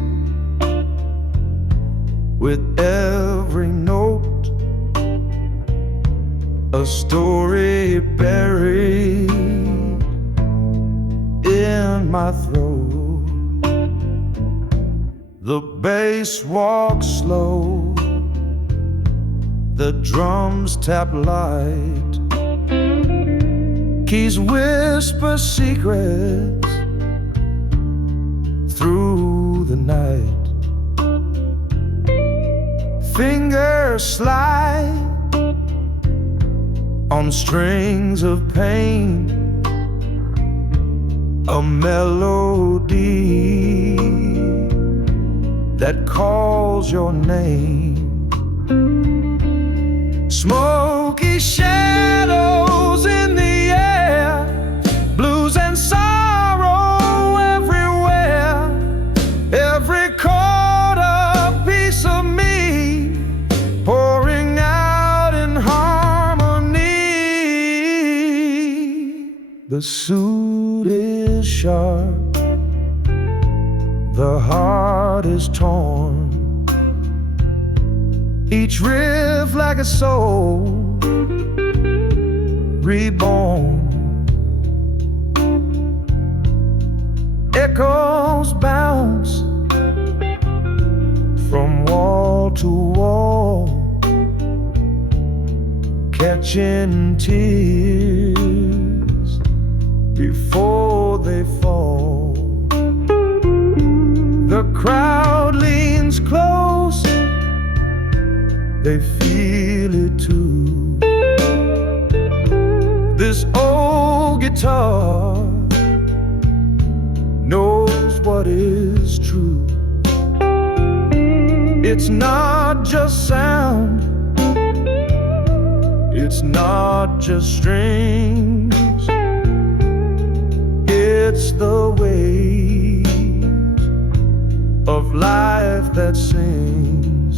with every note, a story buried in my throat. The bass walks slow, the drums tap light, keys whisper secrets through the night. Fingers slide on strings of pain, a melody that calls your name. Smoky shadows in the air, blues and sorrow everywhere. Every chord a piece of me, pouring out in harmony. The suit is sharp, the heart is torn, each riff like a soul reborn. Echoes bounce from wall to wall, catching tears before they fall. The crowd leans close, they feel it too. This old guitar knows what is true. It's not just sound, it's not just strings, it's the weight of life that sings.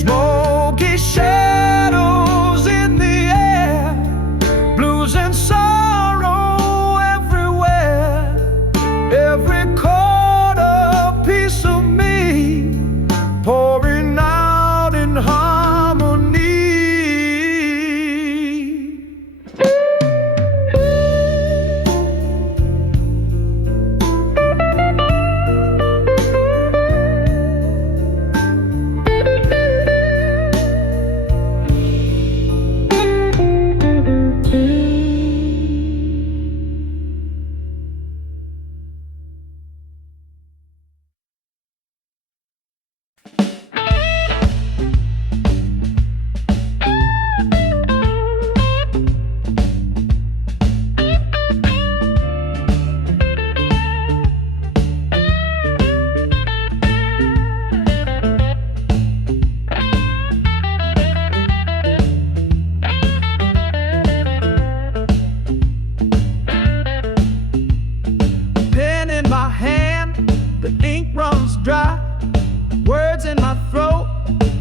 Smoky shadows in the air, blues and sorrow everywhere. Every chord a piece of me, pouring out in harmony.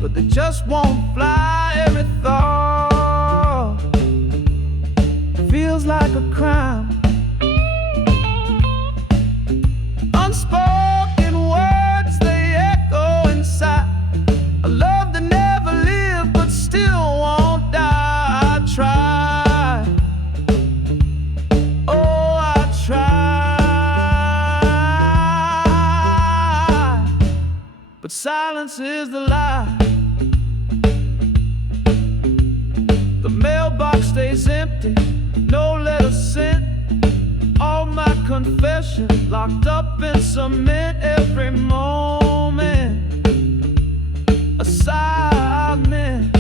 But they just won't fly. Every thought feels like a crime. Unspoken words, they echo inside. A love that never lived but still won't die. I try, oh I try, but silence is the lie. The mailbox stays empty, no letter sent. All my confessions locked up in cement. Every moment a sigh I meant.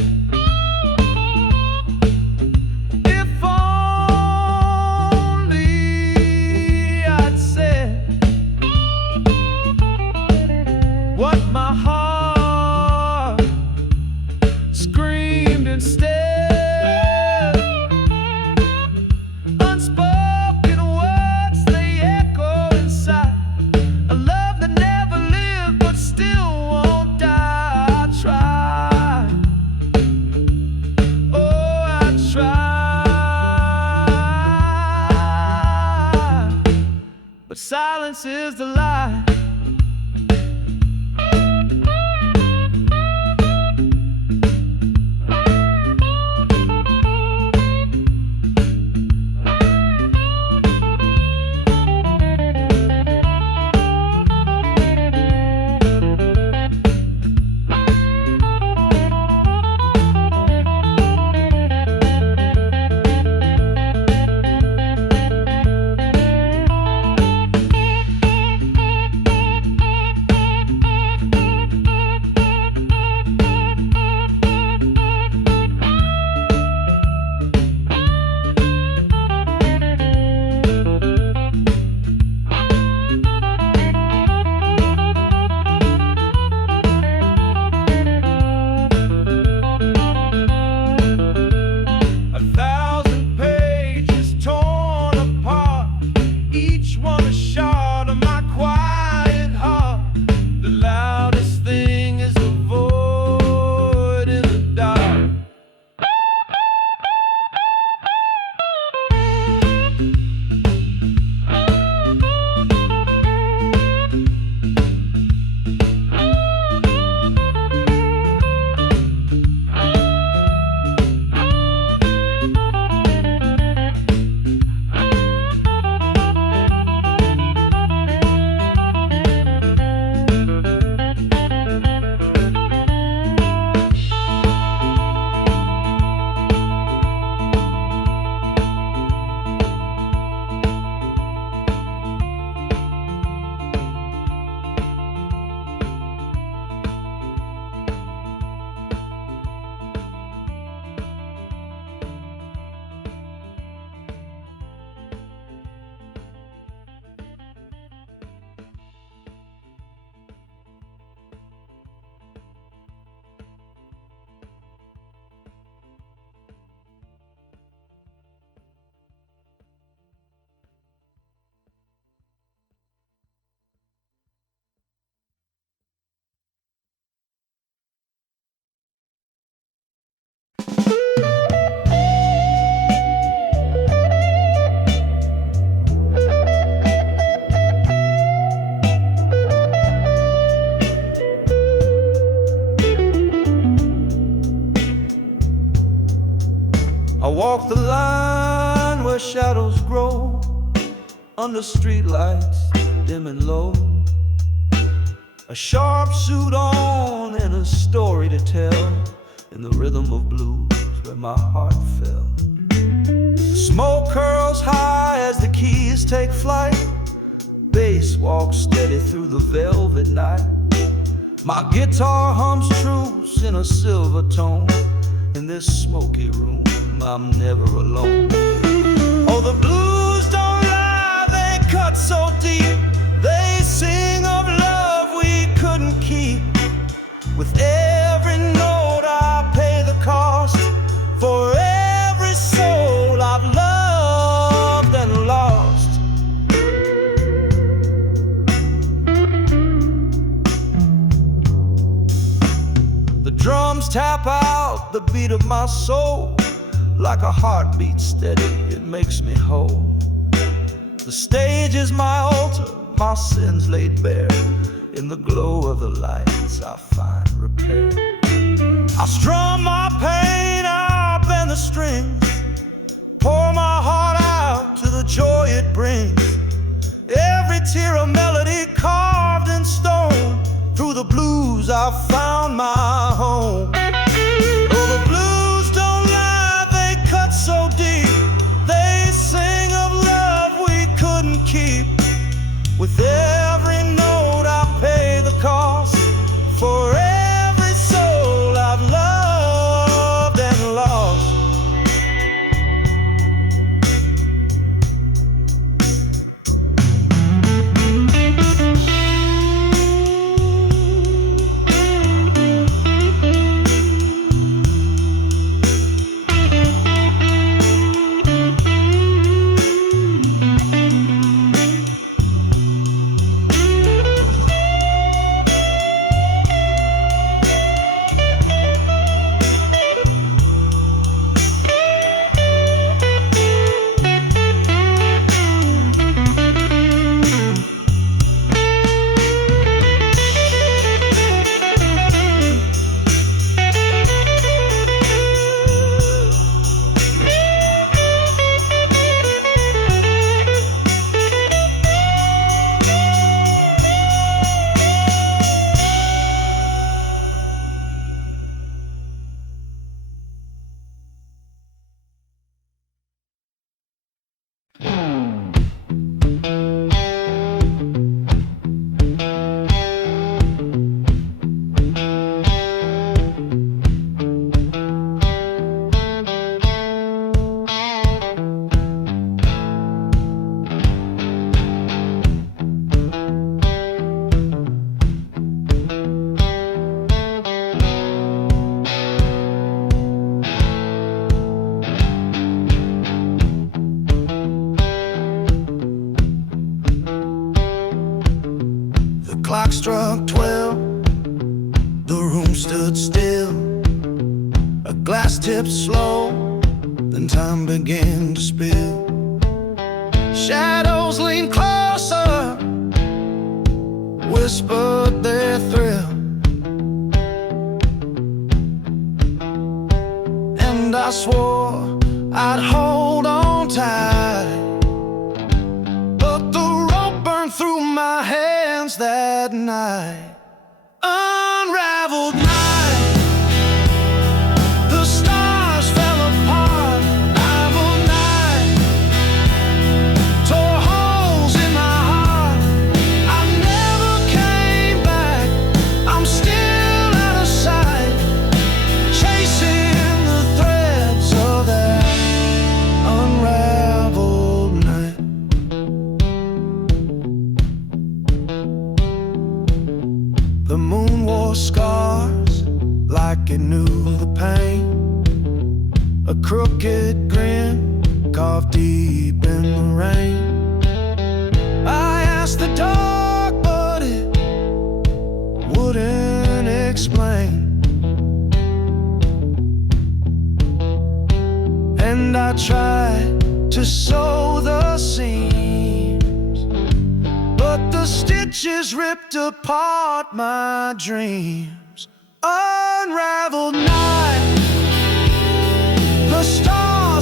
If only I'd said what my heart screamed instead. But silence is the lie. I walk the line where shadows grow, under streetlights dim and low. A sharp suit on and a story to tell, in the rhythm of blues where my heart fell. Smoke curls high as the keys take flight. Bass walks steady through the velvet night. My guitar hums truths in a silver tone. In this smoky room, I'm never alone. Oh, the blues don't lie, they cut so deep. They sing of love we couldn't keep. With every note I pay the cost, for every soul I've loved and lost. The drums tap out the beat of my soul. Like a heartbeat steady, it makes me whole. The stage is my altar, my sins laid bare. In the glow of the lights I find repair. I strum my pain up and the strings, pour my heart out to the joy it brings. Every tear a melody carved in stone. Through the blues I found my home. Oh, the blues don't lie, they cut so deep. They sing of love we couldn't keep. With every note I pay the cost, for every soul I've loved and lost. Clock struck 12, the room stood still. A glass tipped slow, then time began to spill. Shadows leaned closer, whispered their thrill. And I swore I'd hold on tight, but the rope burned through my hands that night. Unraveled night, the stars fell apart. Unraveled night, tore holes in my heart. I never came back, I'm still out of sight, chasing the threads of that unraveled night. The moon wore scars like it knew the pain. A crooked grin carved deep in the rain. I asked the dark, but it wouldn't explain. And I tried to sew the seams, but the stitches ripped apart my dreams. Unraveled night, the stars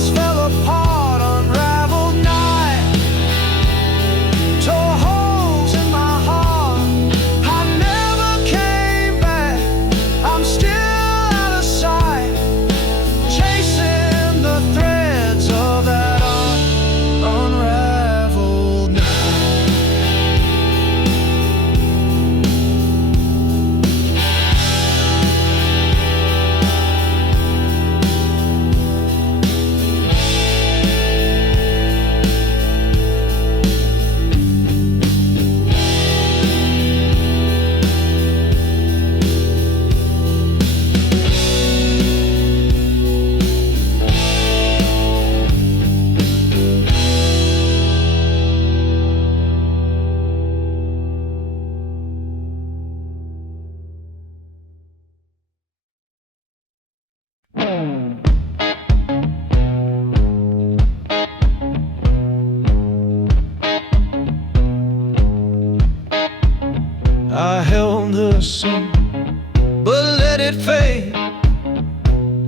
it fade.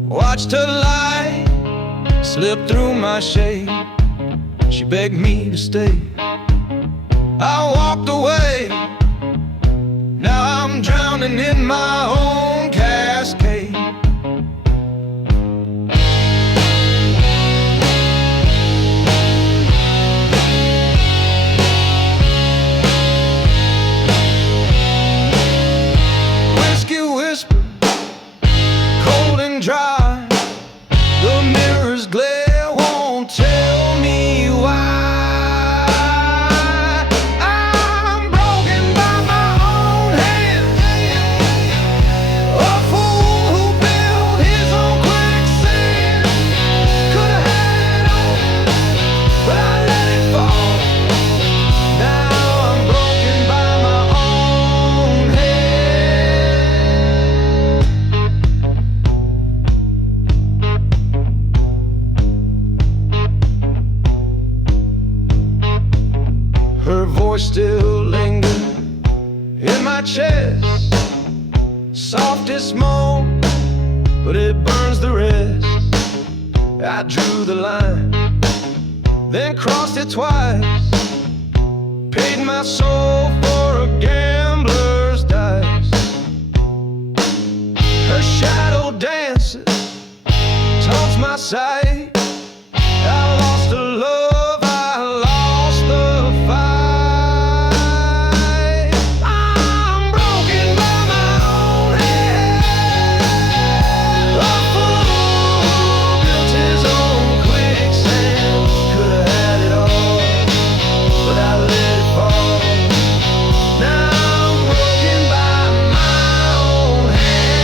Watched her light slip through my shade. She begged me to stay. I walked away. Now I'm drowning in my own cascade. Whiskey whisper, cold and dry. The mirror's glare won't tell me why. Her voice still lingers in my chest. Softest moan, but it burns the rest. I drew the line, then crossed it twice. Paid my soul for a gambler's dice. Her shadow dances, taunts my sight. I lost her love, I lost the fight. I'm broken by my own hand. A fool who built his own quicksand. Could've had it all, but I let it fall. Now I'm broken by my own hand.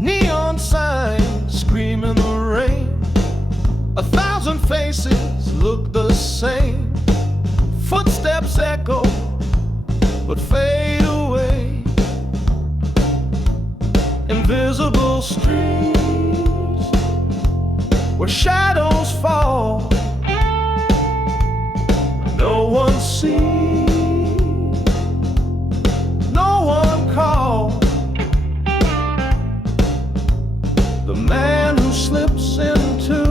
Neon signs scream in the rain. 1,000 faces look the same. Footsteps echo, but fade away. Invisible streets where shadows fall. No one sees, no one calls. The man who slips into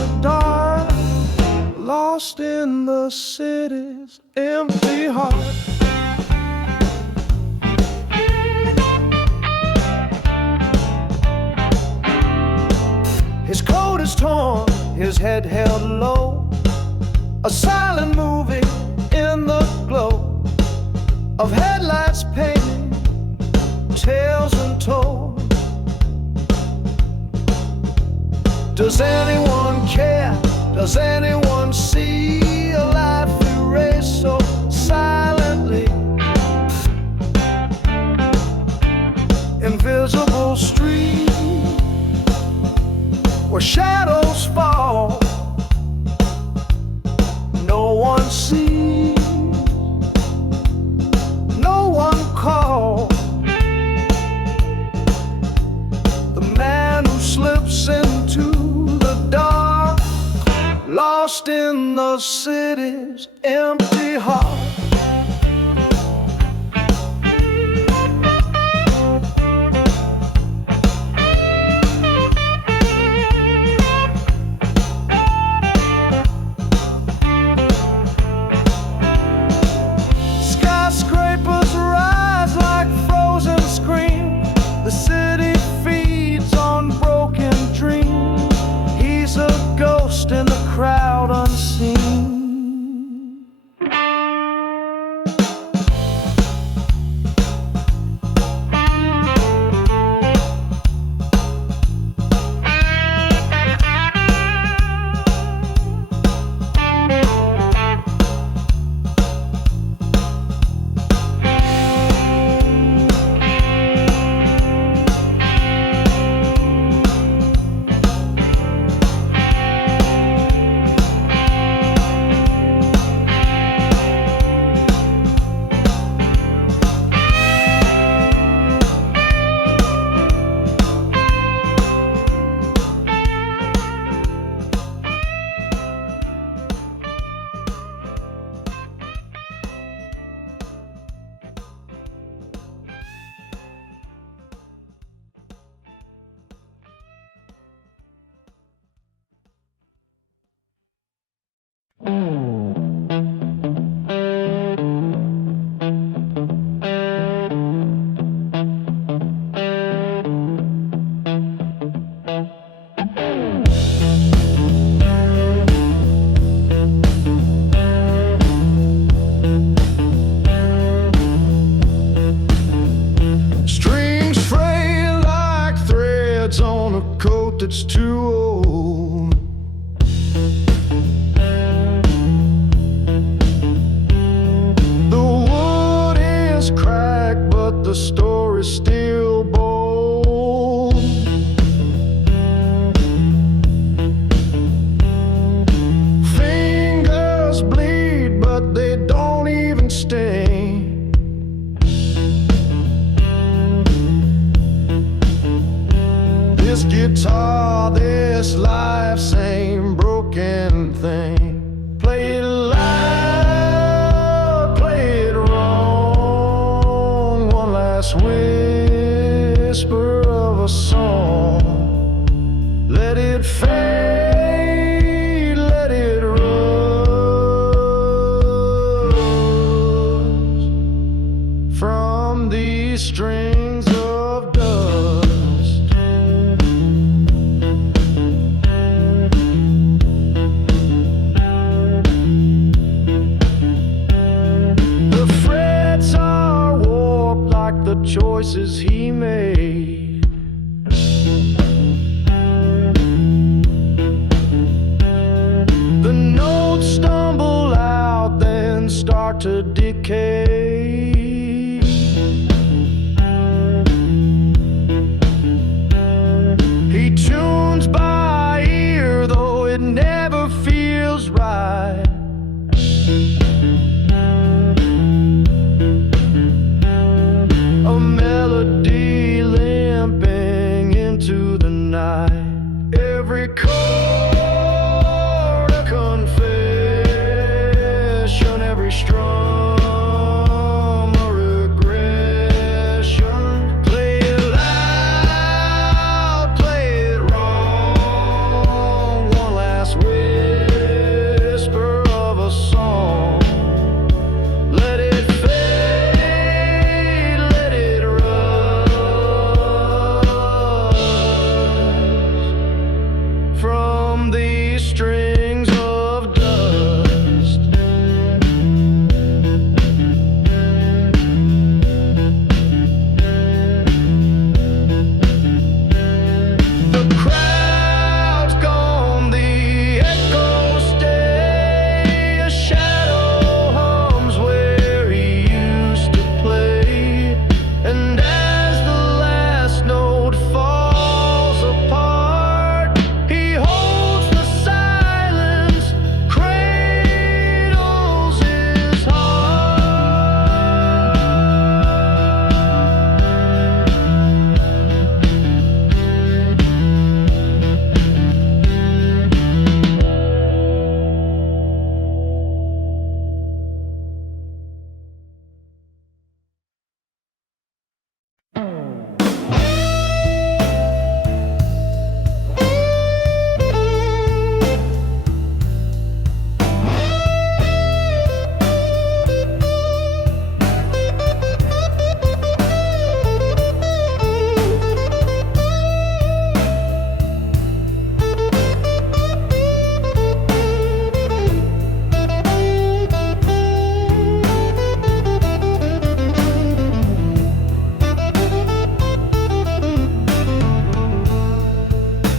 the dark, lost in the city's empty heart. His coat is torn, his head held low. A silent movie in the glow of headlights painting tales untold. Does anyone care? Does anyone see a life erased so silently? Invisible street where shadows fall. No one sees, no one calls. The man who slips into the dark, lost in the city's empty heart. guitar, this life, same broken thing. Play it loud, play it wrong. One last whisper of a song. Let it fade, let it rust from these strings of dust. The frets are warped like the choices he made. The notes stumble out, then start to decay. He tunes by ear, though it never feels right. A melody limping into the night. Every chord a confession, every strum a regression. Play it loud, play it wrong. One last whisper of a song. Let it fade, let it rust from these strings of dust. The crowd's gone, the echoes stay. A shadow hums where he used to play. And as the last note falls apart, he holds the silence, cradles his heart.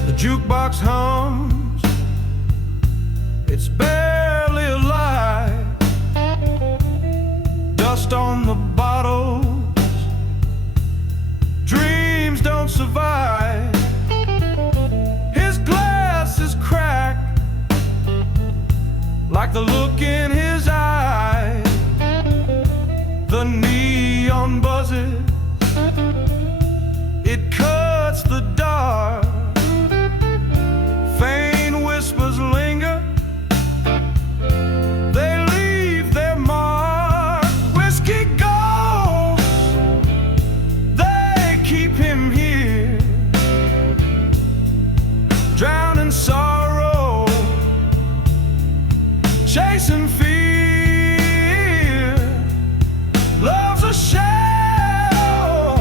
The jukebox hums, it's barely alive. Dust on the bottles, dreams don't survive. His glass is cracked, like the look in his eye. The neon buzzes, it cuts the dark. Faint whispers linger, they leave their mark. Whiskey ghosts, they keep him here, drowning sorrow, chasing fear. Love's a shadow,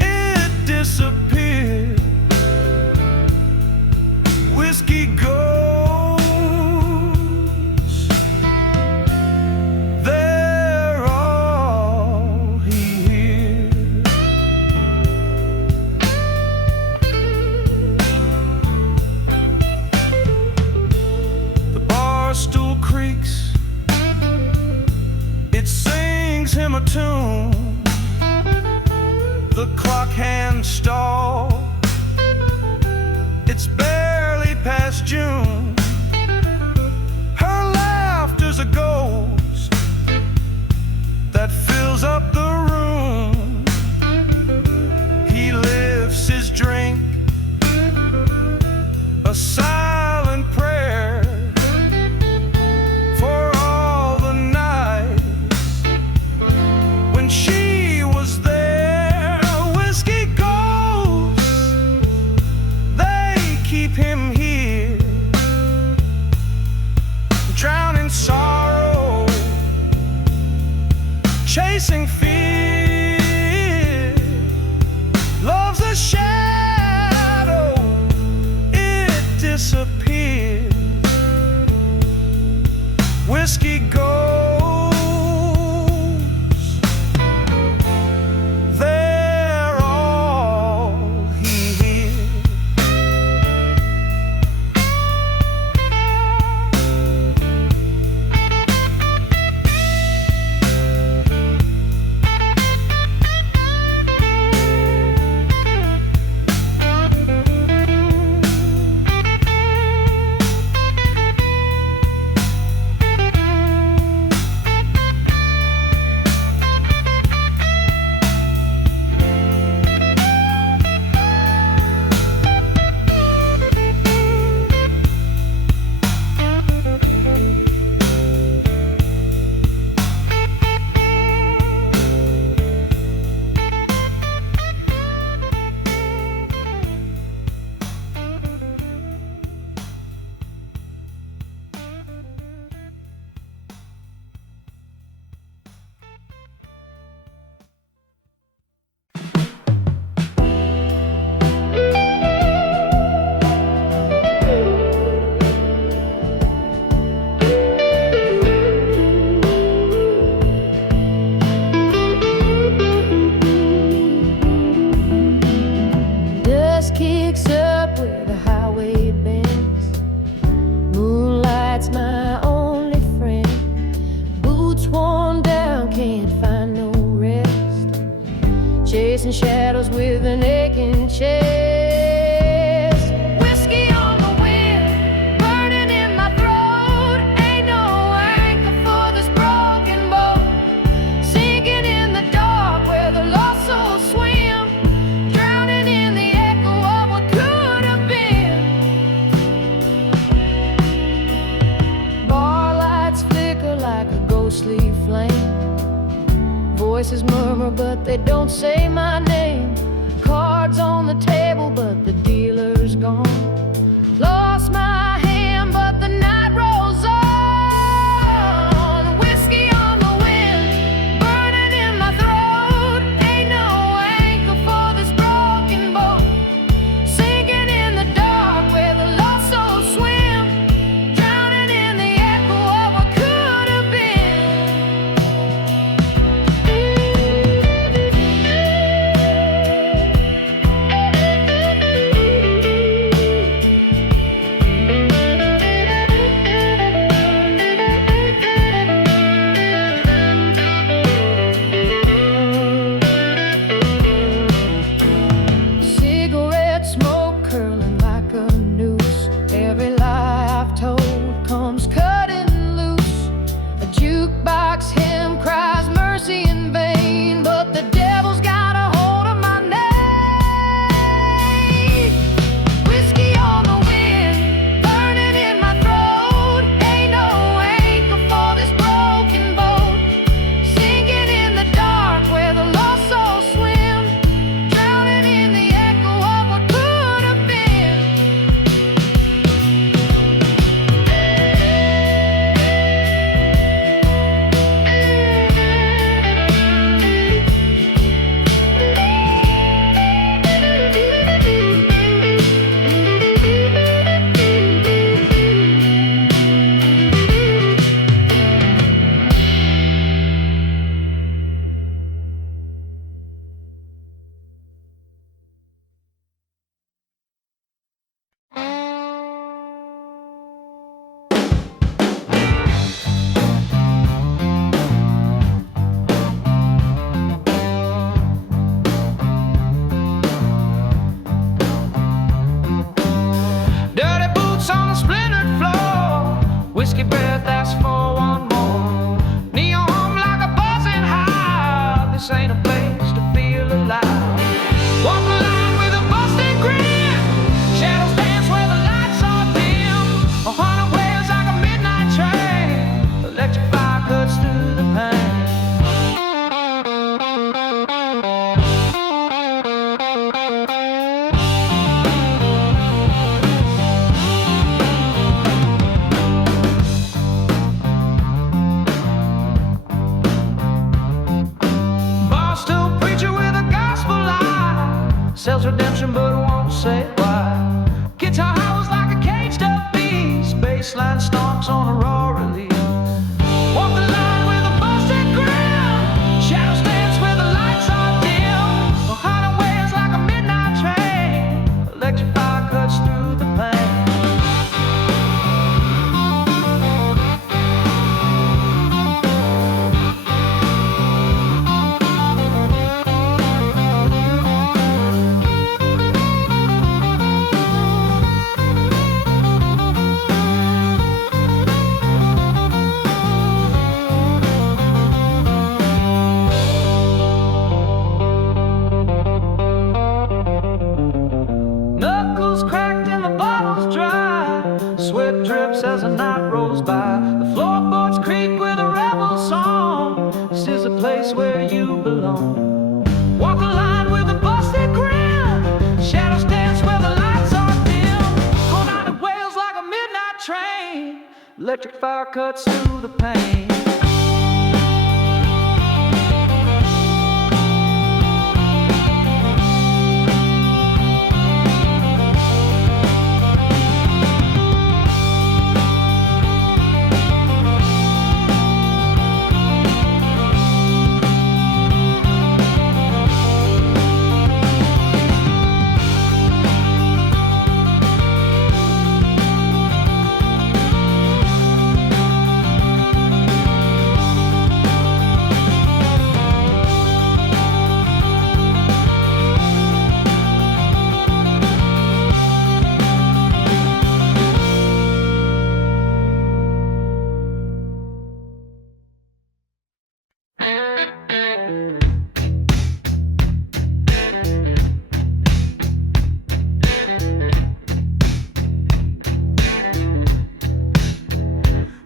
it disappears. Whiskey ghosts, they're all he hears. The bar stool creaks, it sings him a tune. The clock hand stalls, it's barely past June. Her laughter's a ghost that fills up the room. He lifts his drink chasing fear. Love's a shadow, it disappears. Whiskey goes, they're all here. Dust kicks up where the highway bends. Moonlight's my only friend. Boots worn down, can't find no rest. Chasing shadows with an aching chest. Whiskey on the wind, burning in my throat. Ain't no anchor for this broken boat. Sinking in the dark where the lost souls swim. Drowning in the echo of what could have been. Bar lights flicker like a ghostly flame. Voices murmur but they don't say my name. Cards on the table but the dealer's gone. Lost my hand but the night rolls on. Whiskey on the wind, burning in my throat. Ain't no anchor for this broken boat. Sinking in the dark where the lost souls swim. Drowning in the echo of what could have been. Cigarette smoke curling like a noose. Every lie I've told comes cutting loose. A jukebox hymn cries mercy in vain, but the devil's got a hold of my name. Whiskey on the wind, burning in my throat. Ain't no anchor for this broken boat. Sinking in the dark where the lost souls swim. Drowning in the echo of what could have been. Dirty boots on the splintered floor. Whiskey breath asks for one more. Neon hum like a buzzing hive. This ain't a place to feel alive. Walk the line with a busted grin. Shadows dance where the lights are dim. 100 waves like a midnight train. Electric fire cuts through the pain. sells redemption but won't say why. Guitar howls like a caged up beast, bassline stomps on a raw release. Walk the line with a busted grill, shadows dance where the lights are dim. The hideaway is like a midnight train, electric fire cuts through the pain. Knuckles cracked and the bottle's dry, sweat drips as the night rolls by. The floorboards creak with a rebel song, this is a place where you belong. Walk the line with a busted grill, shadows dance where the lights are dim. All night it wails like a midnight train, electric fire cuts through the pain.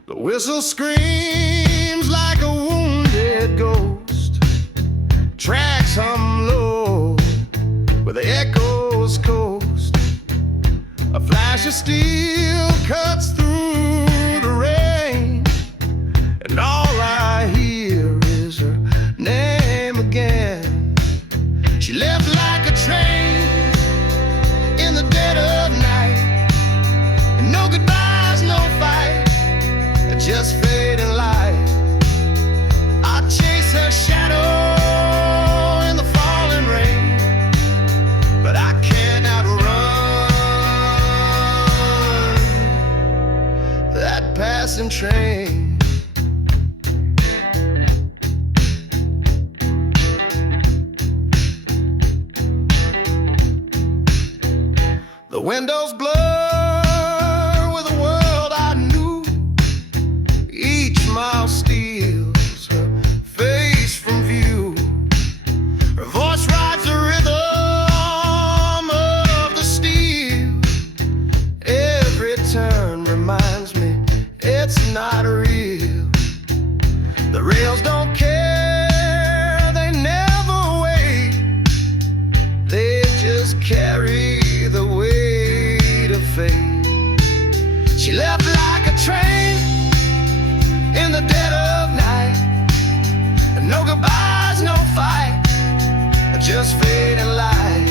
The whistle screams like a wounded ghost, tracks hum low where the echoes coast. A flash of steel cuts through the rain, and all I hear is her name again. She left like a train in the dead of night, and no goodbyes, no fight, just fading light. I chase her shadow in the falling rain, but I can't outrun that passing train. The windows blur with a world I knew. Each mile steals her face from view. Her voice rides the rhythm of the steel. Every turn reminds me it's not real. The rails don't care, they never wait. They just carry the weight of fate. She left like a train in the dead of night, and no goodbyes, no fight, just fading light.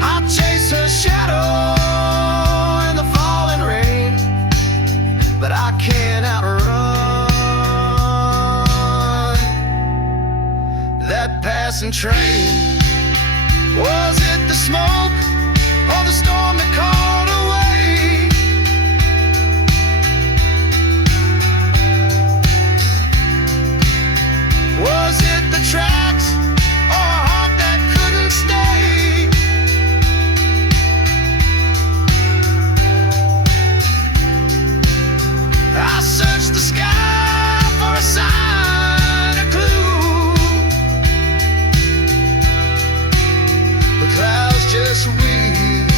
I chase her shadow in the falling rain, but I can't outrun that passing train. Was it the smoke or the storm that called away? Was it the tracks or a heart that couldn't stay? I searched the sky for a sign, a clue. The clouds just weep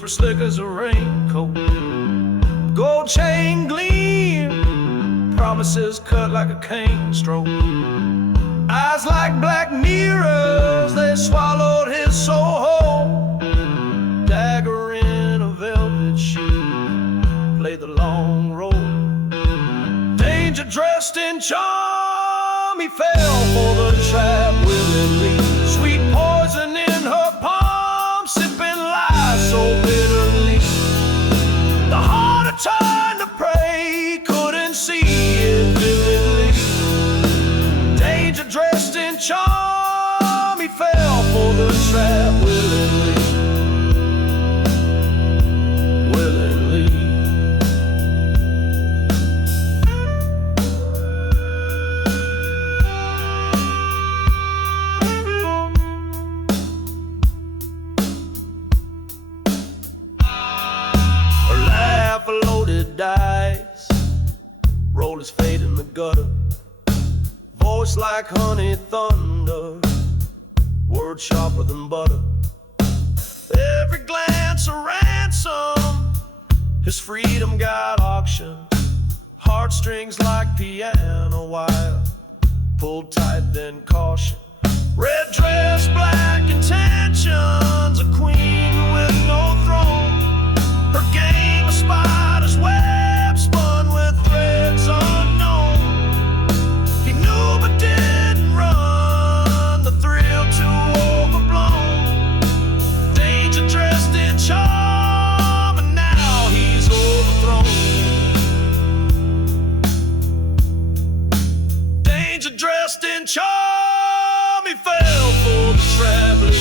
whisper slick as a raincoat. Gold chain gleam, promises cut like a cane stroke. Eyes like black mirrors, they swallowed his soul whole. Dagger in a velvet sheet, play the long road. Danger dressed in charm, he fell for the trap willingly. Sweet poison in her palm, sipping lies so bitterly. The heart had turned to prey, couldn't see it vividly. Danger dressed in charm, he fell for the trap willingly. Dice, roll his fate in the gutter. Voice like honey thunder, word sharper than butter. Every glance a ransom, his freedom got auctioned. Heartstrings like piano wire, pulled tight then caution. Red dress, black intentions, a queen with no throne. Her game a spider's web, spun with threads unknown. He knew but didn't run, the thrill too overblown. Danger dressed in charm, and now he's overthrown. Danger dressed in charm, he fell for the traveler.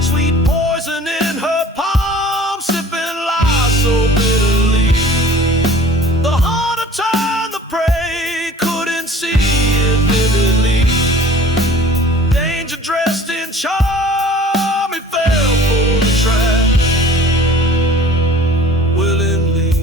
Sweet poison in her palm, sipping lies so bitterly. The hunter turned the prey, couldn't see it vividly. Danger dressed in charm, he fell for the trap willingly.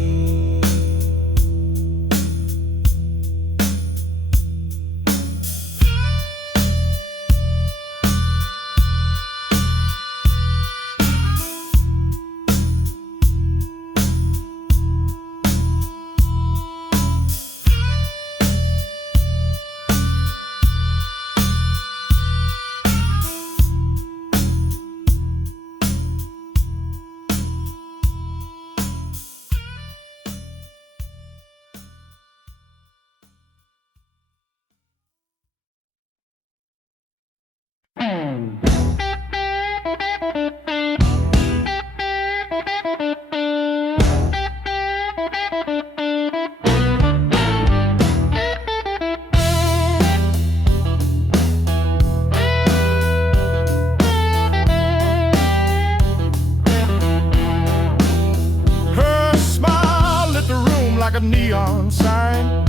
Her smile lit the room like a neon sign.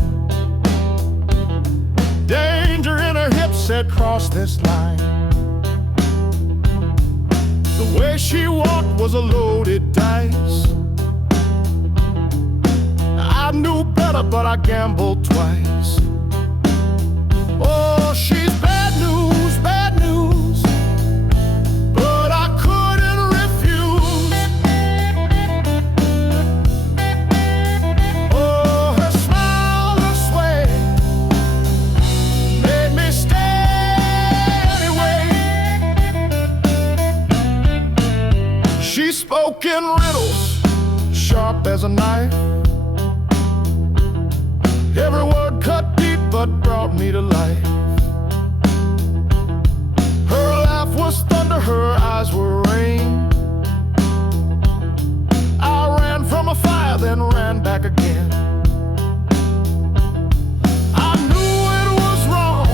Danger in her hips said, cross this line. The way she walked was a loaded dice. I knew better, but I gambled twice. Oh, she's bad news, but I couldn't refuse. Oh, her smile, her sway made me stay anyway. She spoke in riddles, sharp as a knife. Every word cut deep but brought me to life. Her laugh was thunder, her eyes were rain. I ran from a fire, then ran back again. I knew it was wrong,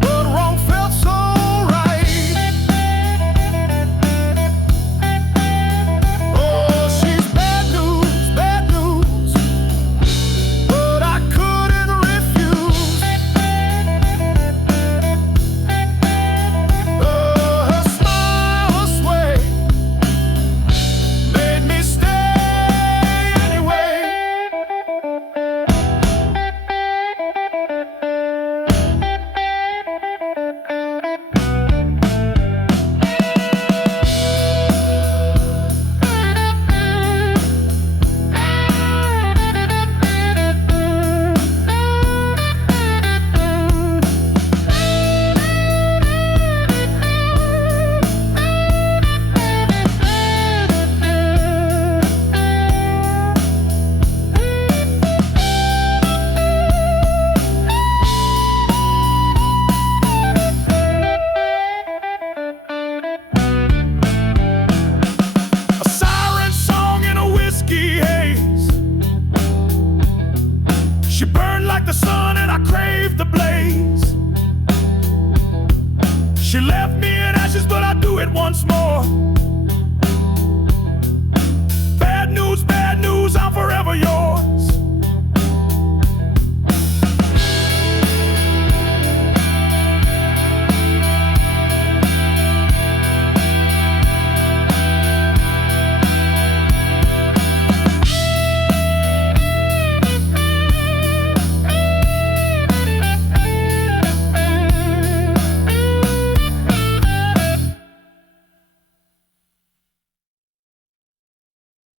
but wrong felt so right. Oh, she's bad news, but I couldn't refuse. it once more.